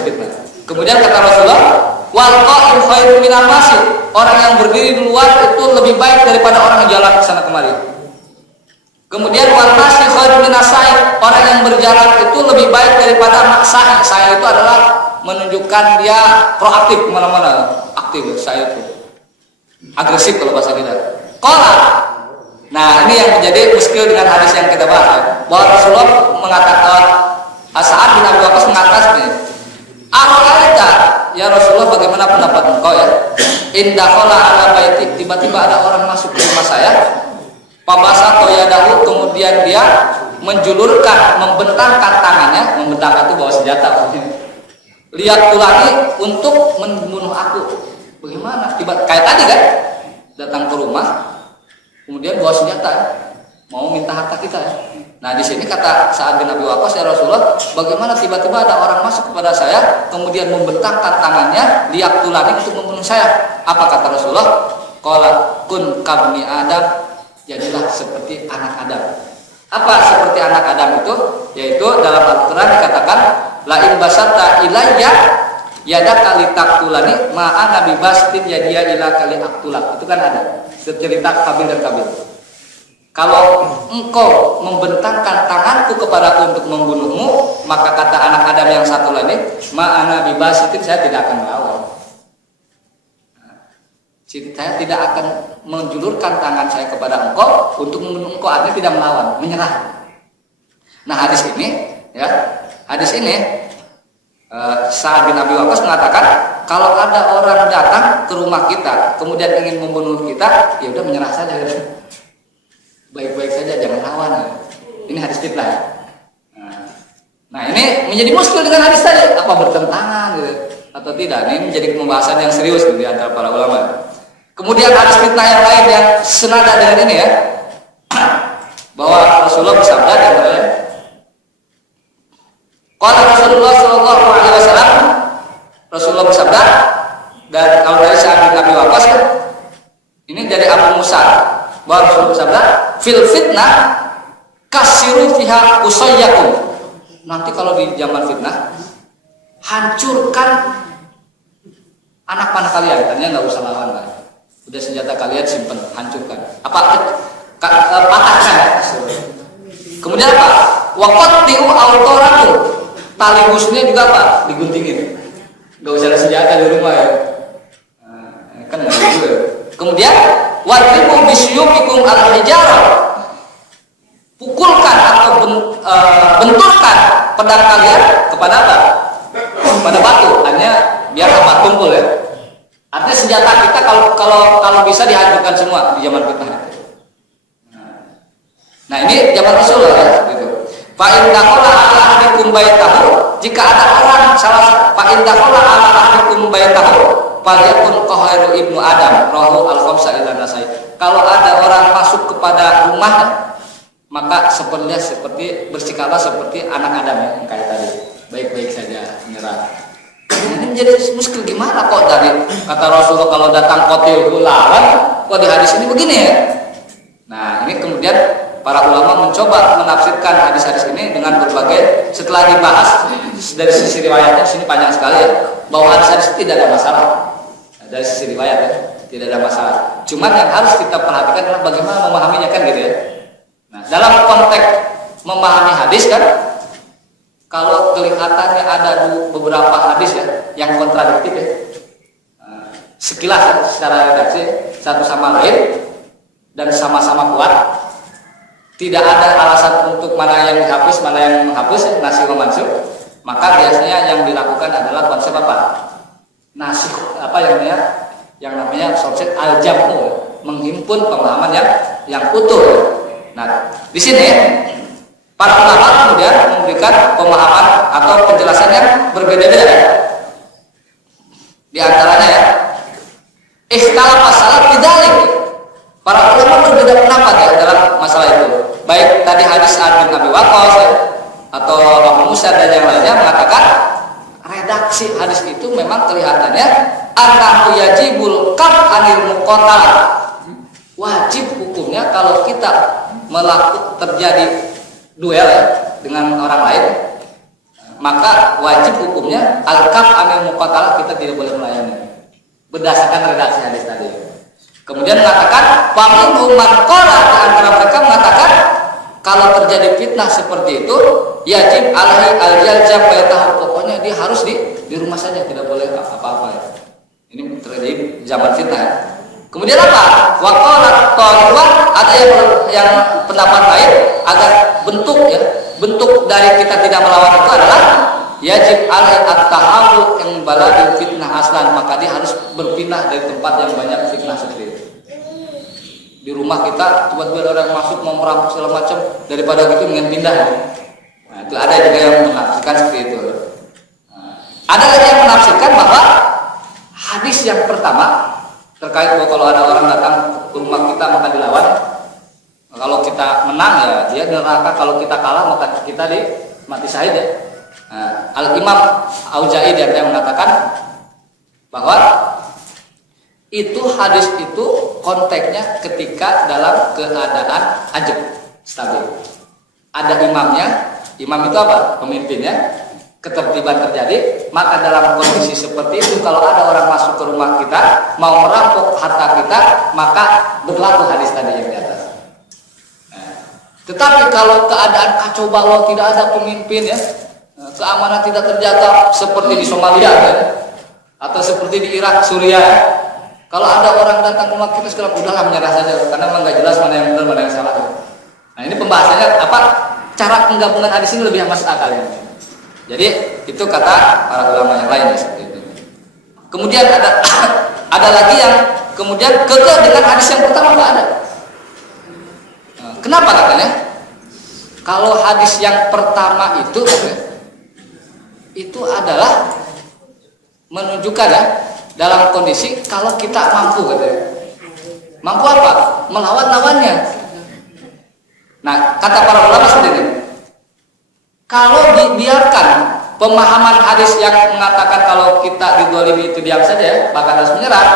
Fitnah. Kemudian kata Rasulullah, wal qa'im khairu minal masjid. Orang yang berdiri di luar itu lebih baik daripada orang yang jalan ke sana kemari. Kemudian wal masjid khairu minas sa'i. Orang yang berjalan itu lebih baik daripada sa'i. Sa'i itu adalah menunjukkan dia proaktif kemana-mana, aktif. Sa'i itu agresif kalau bahasa kita. Qala. Nah ini yang menjadi muskil dengan hadis yang kita bahas. Bahwa Rasulullah mengatakan, Sa'ad bin Abi Waqqas mengatakan ini, Ara'aita ya Rasulullah, bagaimana pendapat engkau ya? Indakhala ala baiti, tiba-tiba ada orang masuk ke rumah saya. Pabasa toyadahu, kemudian dia menjulurkan, membentangkan tangannya, membentangkan itu bawa senjata. Lihat tulani untuk membunuh aku. Bagaimana? Tiba kayak tadi kan, datang ke rumah, kemudian bawa senjata, mau minta harta kita. Nah di sini kata Sa'ad bin Abi Waqqas, ya Rasulullah, bagaimana tiba-tiba ada orang masuk kepada saya, kemudian membentangkan tangannya, lihat tulani untuk membunuh saya. Apa kata Rasulullah? Qala kun kabni Adam, jadilah seperti anak Adam. Apa seperti anak Adam itu? Yaitu dalam Al-Quran dikatakan, la in basata ilayya yadaka litaktulani ma'ana bibastin yadiya ila kali aktulak. Itu kan ada cerita Kabil dan Kabil. Kalau engkau membentangkan tanganku kepadaku untuk membunuhmu, maka kata anak Adam yang satu lagi, ma'ana bibastin, saya tidak akan melawan. Saya tidak akan menjulurkan tangan saya kepada engkau untuk membunuh engkau, artinya tidak melawan, menyerah. Nah hadis ini ya, hadis ini Sa'ad bin Abi Waqqas mengatakan, kalau ada orang datang ke rumah kita kemudian ingin membunuh kita, ya udah menyerah saja, baik-baik saja, jangan lawan. Ini hadis fitnah. Nah ini menjadi muskil dengan hadis tadi, apa bertentangan gitu atau tidak? Ini menjadi pembahasan yang serius di antara para ulama. Kemudian hadis fitnah yang lain yang senada dengan ini ya, bahwa Rasulullah bersabda katanya, qala Rasulullah sallallahu alaihi wasallam, Rasulullah bersabda, dan kalau dari Sa'ad bin Abi Waqqas kan, ini dari Abu Musa, bahwa Rasulullah bersabda, fil fitnah kasiru fiha usayyakum. Nanti kalau di zaman fitnah, hancurkan anak panah kalian, katanya nggak usah lawan lah. Udah senjata kalian simpen, hancurkan. Apa? Patahkan. Kemudian apa? Waqattiu awtarakum. Tali busnya juga apa? Diguntingin. Enggak usah ada senjata di rumah ya. Kan enggak gitu ya. Kemudian wadribu bisyufikum al-hijarah. Pukulkan atau benturkan pedang kalian kepada apa? Kepada batu. Hanya biar apa tumpul ya. Artinya senjata kita kalau bisa dihancurkan semua di zaman fitnah. Nah ini zaman Rasulullah ya, gitu. Fa in dakhala ala ahdikum baitahu, jika ada orang salah fa in dakhala ala ahdikum baitahu falyakun qahairu ibnu adam rawahu al-khamsah ila nasai. Kalau ada orang masuk kepada rumahnya, maka seperti bersikaplah seperti anak Adam ya, kayak tadi. Baik-baik saja, menyerah. Ini menjadi muskil gimana kok dari kata Rasulullah kalau datang qatil lawan, kok di hadis ini begini ya? Nah, ini kemudian para ulama mencoba menafsirkan hadis-hadis ini dengan berbagai, setelah dibahas dari sisi riwayatnya, sini panjang sekali ya, bahwa hadis-hadis tidak ada masalah dari sisi riwayat ya, tidak ada masalah. Cuman yang harus kita perhatikan adalah bagaimana memahaminya kan gitu ya. Nah, dalam konteks memahami hadis kan, kalau kelihatannya ada beberapa hadis ya yang kontradiktif ya, sekilas ya, secara redaksi satu sama lain dan sama-sama kuat, tidak ada alasan untuk mana yang dihapus, mana yang menghapus, nasih wa mansukh, maka biasanya yang dilakukan adalah konsep apa? Nasih apa yang namanya konsep al-jam'u, menghimpun pemahaman yang utuh. Nah, di sini para ulama kemudian memberikan pemahaman atau penjelasan yang berbeda-beda. Di antaranya ya, ikhtilaf masalah bidzalik. Para ulama berbeda pendapat ya dalam masalah itu. Baik tadi hadis Sa'ad bin Abi Waqqas ya, atau Abu Musa dan yang lainnya mengatakan redaksi hadis itu memang kelihatannya annahu yajibul kaf anil muqatal. Wajib hukumnya kalau kita terjadi duel ya, dengan orang lain, maka wajib hukumnya al-kaf anil muqatal, kita tidak boleh melayani berdasarkan redaksi hadis tadi. Kemudian mengatakan faminhum man qala, di antara mereka mengatakan kalau terjadi fitnah seperti itu yajib alaihi al-yalzam baitahu, pokoknya dia harus di rumah saja, tidak boleh apa-apa ya. Ini terjadi zaman fitnah ya. Kemudian apa? Wa qala tawwa, ada yang pendapat lain agar bentuk dari kita tidak melawan itu adalah yajib alaihi at-tahawu yang baladi fitnah aslan, maka dia harus berpindah dari tempat yang banyak fitnah seperti itu. Di rumah kita tiba-tiba ada orang masuk mau merampok segala macam, daripada gitu dengan pindah. Nah, itu ada juga yang menafsirkan seperti itu. Nah, ada lagi yang menafsirkan bahwa hadis yang pertama terkait bahwa kalau ada orang datang ke rumah kita maka dilawan. Kalau kita menang ya dia neraka, kalau kita kalah maka kita mati syahid ya. Nah, Al-Imam Auza'i dia mengatakan bahwa itu hadis itu konteksnya ketika dalam keadaan ajab, stabil. Ada imamnya, imam itu apa? Pemimpinnya, ketertiban terjadi, maka dalam kondisi seperti itu kalau ada orang masuk ke rumah kita mau merampok harta kita, maka berlaku hadis tadi yang di atas. Nah, tetapi kalau keadaan kacau balau, tidak ada pemimpin ya, keamanan tidak terjaga seperti di Somalia kan, atau seperti di Irak, Suriah. Kalau ada orang datang ke rumah kita sekarang udahlah menyerah saja, karena memang nggak jelas mana yang benar mana yang salah. Nah ini pembahasannya apa? Cara penggabungan hadis ini lebih masuk akal ya. Jadi itu kata para ulama yang lain ya, seperti itu. Kemudian ada lagi yang kemudian kekeh dengan hadis yang pertama nggak ada. Kenapa katanya? Kalau hadis yang pertama itu adalah menunjukkan ya, dalam kondisi kalau kita mampu katanya. Mampu apa? Melawan lawannya. Nah, kata para ulama seperti ini. Kalau dibiarkan pemahaman hadis yang mengatakan kalau kita didolimi itu diam saja ya, bahkan harus menyerah,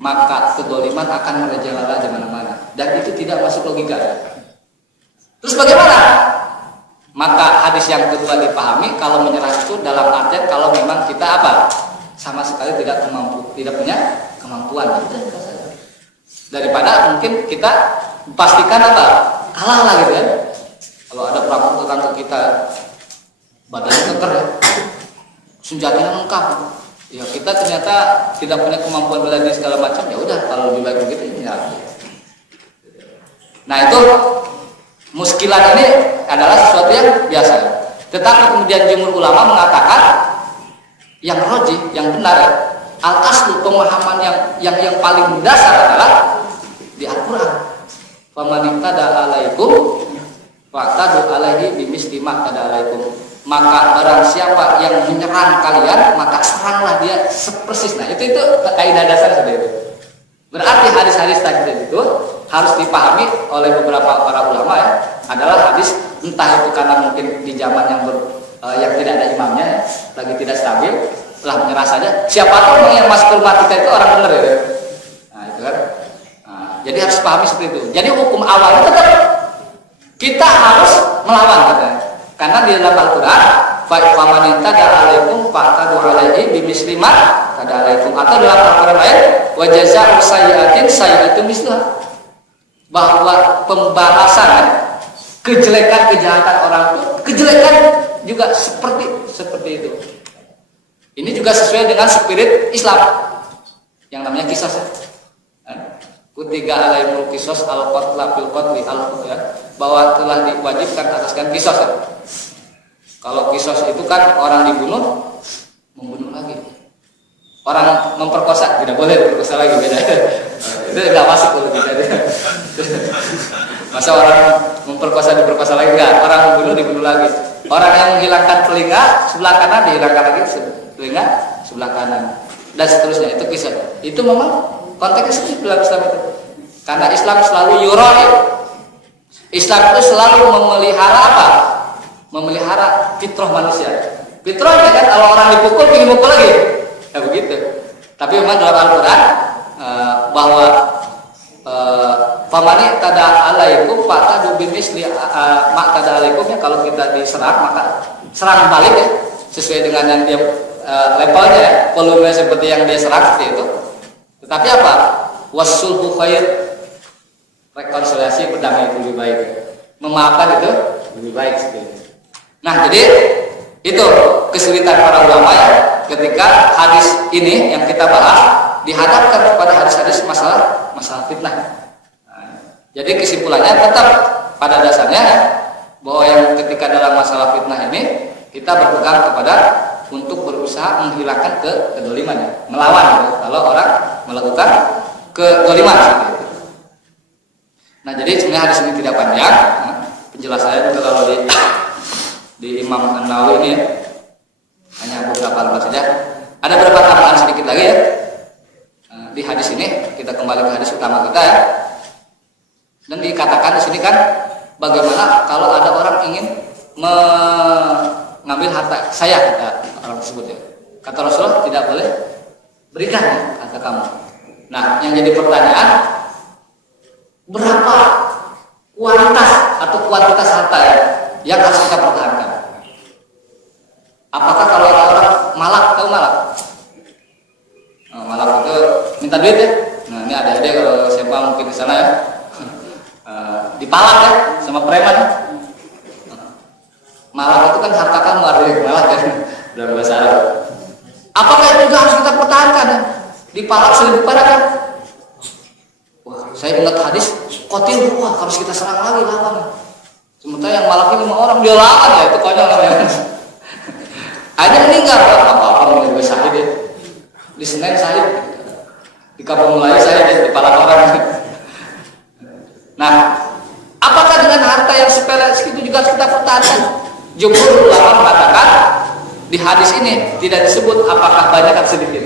maka kedoliman akan merajalela di mana-mana dan itu tidak masuk logika. Terus bagaimana? Maka hadis yang kedua dipahami kalau menyerah itu dalam artian kalau memang kita apa? Sama sekali tidak punya kemampuan. Daripada mungkin kita pastikan apa? Kalah lah gitu ya. Kalau ada perampok tetangga kita badannya keker ya, senjatanya lengkap, ya kita ternyata tidak punya kemampuan bela diri segala macam, ya udah kalau lebih baik begitu ya. Nah itu muskilan ini adalah sesuatu yang biasa. Tetapi kemudian jumhur ulama mengatakan yang rajih, yang benar, al aslu pemahaman yang paling dasar adalah di Al-Quran. Faman tada alaikum fa'tadu alaihi bimisli ma tada alaikum. Maka barang siapa yang menyerang kalian, maka seranglah dia sepersis. Nah itu kaidah dasar seperti itu. Berarti hadis-hadis tadi itu harus dipahami oleh beberapa para ulama ya, adalah hadis entah itu karena mungkin di zaman yang tidak ada imamnya ya, lagi tidak stabil, telah menyerah saja. Siapa tahu yang masuk ke rumah kita itu orang benar ya. Nah itu kan. Nah, jadi harus pahami seperti itu. Jadi hukum awalnya tetap kita harus melawan katanya. Karena di dalam Al-Quran faman tada alaikum fa'tadu alaihi bimisli ma tada alaikum, atau dalam Al-Quran lain wa jazaa'u sayyi'atin sayyi'atun misluha, bahwa pembalasan kejelekan kejahatan orang itu kejelekan juga seperti itu. Ini juga sesuai dengan spirit Islam yang namanya qisas ya. Kutiga alaihimul qisas al-qatla fil qatli ya, bahwa telah diwajibkan ataskan qisas ya. Kalau qisas itu kan orang dibunuh membunuh lagi. Orang memperkosa tidak boleh diperkosa lagi, beda. Itu enggak masuk kalau bisa. Masa orang memperkosa diperkosa lagi enggak? Orang membunuh dibunuh lagi. Orang yang menghilangkan telinga sebelah kanan dihilangkan lagi telinga sebelah kanan dan seterusnya. Itu kisah. Itu memang konteksnya seperti dalam Islam itu. Karena Islam selalu yuroi. Islam itu selalu memelihara apa? Memelihara fitrah manusia. Fitrahnya kan kalau orang dipukul ingin mukul lagi. Ya begitu. Tapi memang dalam Al-Quran bahwa famani tada alaikum fa'tadu bimisli ma tada alaikum, ya, kalau kita diserang maka serang balik ya, sesuai dengan yang dia levelnya ya, volume seperti yang dia serang seperti itu. Tetapi apa? Wasulhu khair, rekonsiliasi berdamai itu lebih baik. Memaafkan itu lebih baik seperti itu. Nah, jadi itu kesulitan para ulama ya, ketika hadis ini yang kita bahas dihadapkan kepada hadis-hadis masalah fitnah. Nah, jadi kesimpulannya tetap pada dasarnya bahwa yang ketika dalam masalah fitnah ini kita berpegang kepada untuk berusaha menghilangkan kedoliman, melawan gitu, kalau orang melakukan kedoliman seperti itu. Nah, jadi sebenarnya hadis ini tidak panjang. Nah, penjelasannya juga kalau di Imam An-Nawawi ini ya, hanya beberapa lembar saja. Ada beberapa tambahan sedikit lagi ya. Di hadis ini kita kembali ke hadis utama kita ya. Dan dikatakan di sini kan bagaimana kalau ada orang ingin mengambil harta saya, kata orang tersebut ya. Kata Rasulullah tidak boleh berikan ya, kata kamu. Nah, yang jadi pertanyaan, berapa kualitas atau kuantitas harta ya yang harus kita pertahankan? Apakah kalau ada orang malak, tahu malak? Nah, malak itu minta duit ya. Nah, ini ada dia kalau siapa mungkin di sana ya. Dipalak ya sama preman. Malak itu kan harta kamu, artinya malak ya dalam bahasa Arab. Apakah itu juga harus kita pertahankan ya? Dipalak 1000 perak kan? Wah, saya ingat hadis qatil, wah harus kita serang lagi lawan. Sementara yang malak ini 5 orang dia lawan ya, itu konyol namanya. Akhirnya meninggal, apa-apa menjadi syahid ya. Di Senen syahid, di Kampung Melayu syahid ya, di palak orang. Nah, apakah dengan harta yang sepele segitu juga harus kita pertahankan? Jumhur ulama mengatakan di hadis ini tidak disebut apakah banyak atau sedikit.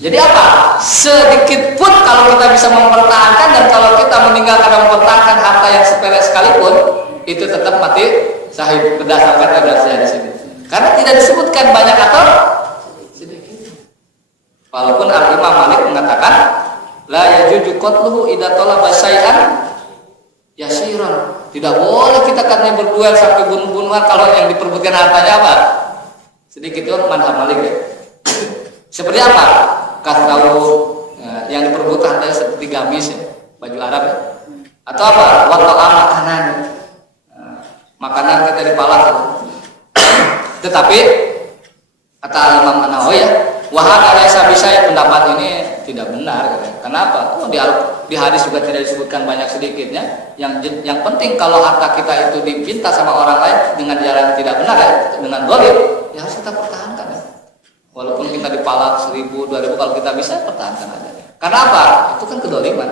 Jadi apa? Sedikit pun kalau kita bisa mempertahankan, dan kalau kita meninggal karena mempertahankan harta yang sepele sekalipun, itu tetap mati syahid berdasarkan redaksi hadis ini. Karena tidak disebutkan banyak atau sedikit. Walaupun Al-Imam Malik mengatakan la yajuju qatluhu idza talaba syai'an yasiran. Tidak boleh kita katanya berduel sampai bunuh-bunuhan kalau yang diperbutkan hartanya apa? Sedikit itu mazhab Malik ya. Seperti apa? Kalau yang diperbutkan hartanya seperti gamis ya, baju Arab ya. Atau apa? Waktu makanan. makanan kita dipalak. Tetapi kata Imam An-Nawawi ya, wahada laisa bisa, pendapat ini tidak benar. Kenapa? Di hadis juga tidak disebutkan banyak sedikitnya. Yang penting kalau harta kita itu dipinta sama orang lain dengan jalan tidak benar ya, dengan zalim, ya harus kita pertahankan ya. Walaupun kita dipalak 1.000, 2.000, kalau kita bisa pertahankan aja. Karena apa? Itu kan kedoliman.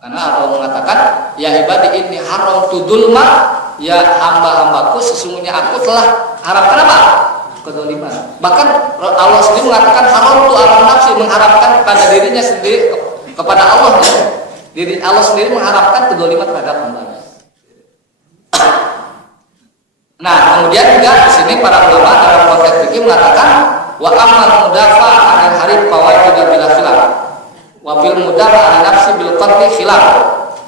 Karena Allah mengatakan, ya ibadi inni haram tudulma, ya hamba-hambaku sesungguhnya aku telah haramkan apa? Kedoliman. Bahkan Allah sendiri mengatakan haram tu ala nafsi, mengharamkan pada dirinya sendiri kepada Allah. Diri Allah sendiri mengharamkan kedoliman terhadap hamba. Nah, kemudian juga di sini para ulama dalam konteks fikih mengatakan wa amal mudafa anil harib fawajib bila khilaf. Wa fil mudafa an nafsi bil qatli khilaf.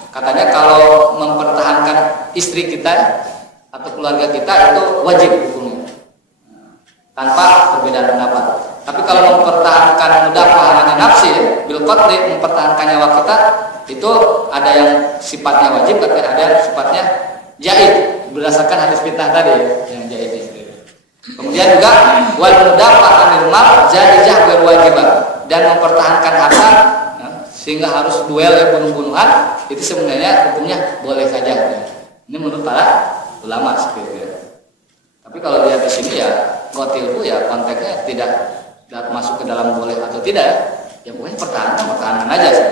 Katanya kalau mempertahankan istri kita atau keluarga kita itu wajib hukumnya. Tanpa perbedaan pendapat. Tapi kalau mempertahankan mudafaah nafsi bil qatli, mempertahankan nyawa kita, itu ada yang sifatnya wajib, ada yang sifatnya jaiz berdasarkan hadis fitnah tadi yang jaiz. Kemudian juga wal mudafaah anil mal jaizah bil wajibah, dan mempertahankan harta sehingga harus duel ya, bunuh-bunuhan, itu sebenarnya hukumnya boleh saja ya. Ini menurut para ulama seperti itu. Tapi kalau lihat di sini ya qatil itu ya konteksnya tidak masuk ke dalam boleh atau tidak ya, pokoknya pertahanan aja sih.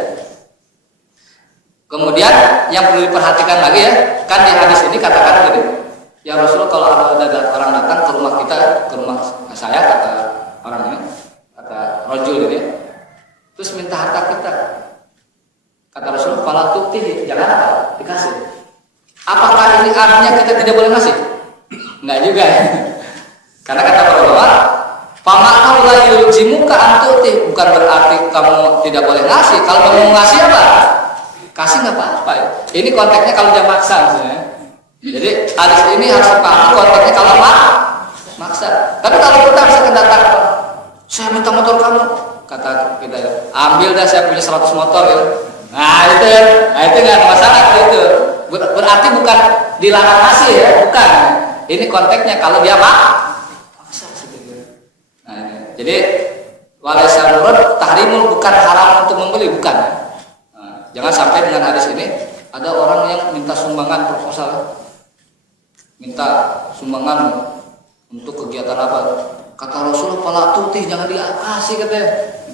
Kemudian yang perlu diperhatikan lagi ya, kan di hadis ini katakan gini, ya Rasulullah, kalau ada orang datang ke rumah kita, ke rumah saya, kata orang ini, kata rajul ini, terus minta harta kita, kata Rasulullah, fala tu'tihi, jangan dikasih. Apakah ini artinya kita tidak boleh ngasih? Enggak juga ya. Karena kata para ulama, famakau la yulzimuka antu'ti, bukan berarti kamu tidak boleh ngasih. Kalau kamu mau ngasih apa? Kasih nggak apa-apa ya. Ini konteksnya kalau dia maksa misalnya. Jadi hadis ini harus dipahami konteksnya kalau maksa. Tapi kalau kita bisa datang, saya minta motor kamu, kata kita, ambil dah, saya punya 100 motor ya. Nah itu nggak ada masalah itu. Berarti bukan dilarang ngasih ya, bukan. Ini konteksnya kalau dia maksa seperti. Nah, jadi walaysa murad tahrimul, bukan haram untuk membeli, bukan. Nah, jangan sampai dengan hadis ini ada orang yang minta sumbangan proposal, minta sumbangan untuk kegiatan apa? Kata Rasulullah, fala tutih, jangan dikasih katanya.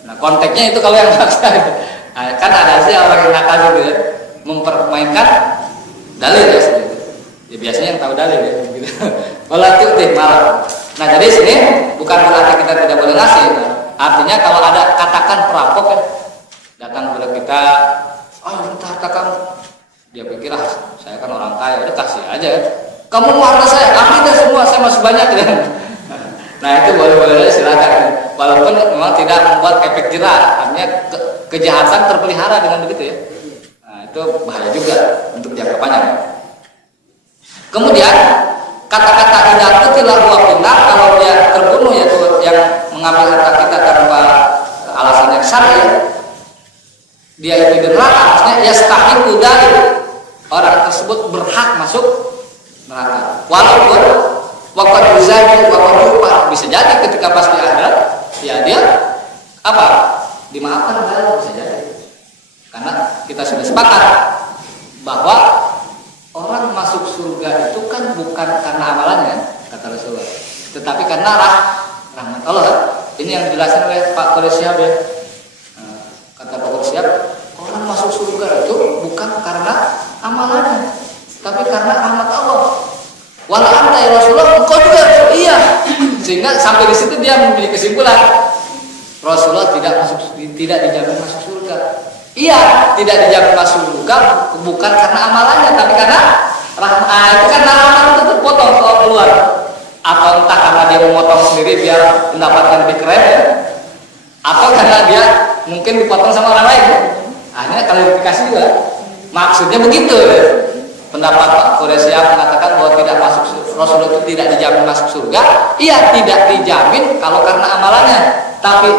Nah, konteksnya itu kalau yang maksa. Nah, kan ada sih orang yang nakal gitu ya, mempermainkan dalil ya seperti itu. Ya biasanya yang tahu dalil ya gitu. Fala tutih malah. Nah, jadi sini bukan berarti kita tidak boleh ngasih. Nah, artinya kalau ada katakan perampok ya, datang kepada kita, minta harta kamu. Dia pikir, saya kan orang kaya, udah kasih aja. Kamu mau harta saya, ambil deh semua, saya masih banyak ya. Nah, itu boleh-boleh silakan. Walaupun memang tidak membuat efek jerah, artinya kejahatan terpelihara dengan begitu ya. Nah, itu bahaya juga untuk jangka panjang. Kemudian kata-kata idatu tilah dua pindah, kalau dia terbunuh yaitu yang mengambil harta kita tanpa alasan yang syar'i, dia itu di neraka, maksudnya yastahiqu dzalik, orang tersebut berhak masuk neraka. Walaupun waqad yuzaji wa qad bisa jadi ketika pas di akhirat ya dia apa? Dimaafkan kalau bisa jadi. Karena kita sudah sepakat bahwa orang masuk surga itu kan bukan karena amalannya, kata Rasulullah, tetapi karena rahmat Allah. Ini yang dijelaskan oleh Pak Quraisyih ya. Kata Pak Quraisyih, orang masuk surga itu bukan karena amalannya, tapi karena rahmat Allah. Wala anta ya Rasulullah, engkau juga iya. Sehingga sampai di situ dia memiliki kesimpulan, Rasulullah tidak dijamin masuk surga. Iya, tidak dijamin masuk surga bukan karena amalannya, tapi karena rahmat. Itu karena rahmat itu terpotong kalau keluar. Atau entah karena dia memotong sendiri biar mendapatkan lebih keren ya. Atau karena dia mungkin dipotong sama orang lain. Akhirnya klarifikasi juga. Maksudnya begitu. Pendapat Pak Quraisyih mengatakan bahwa tidak masuk Rasulullah itu tidak dijamin masuk surga. Iya, tidak dijamin kalau karena amalannya, tapi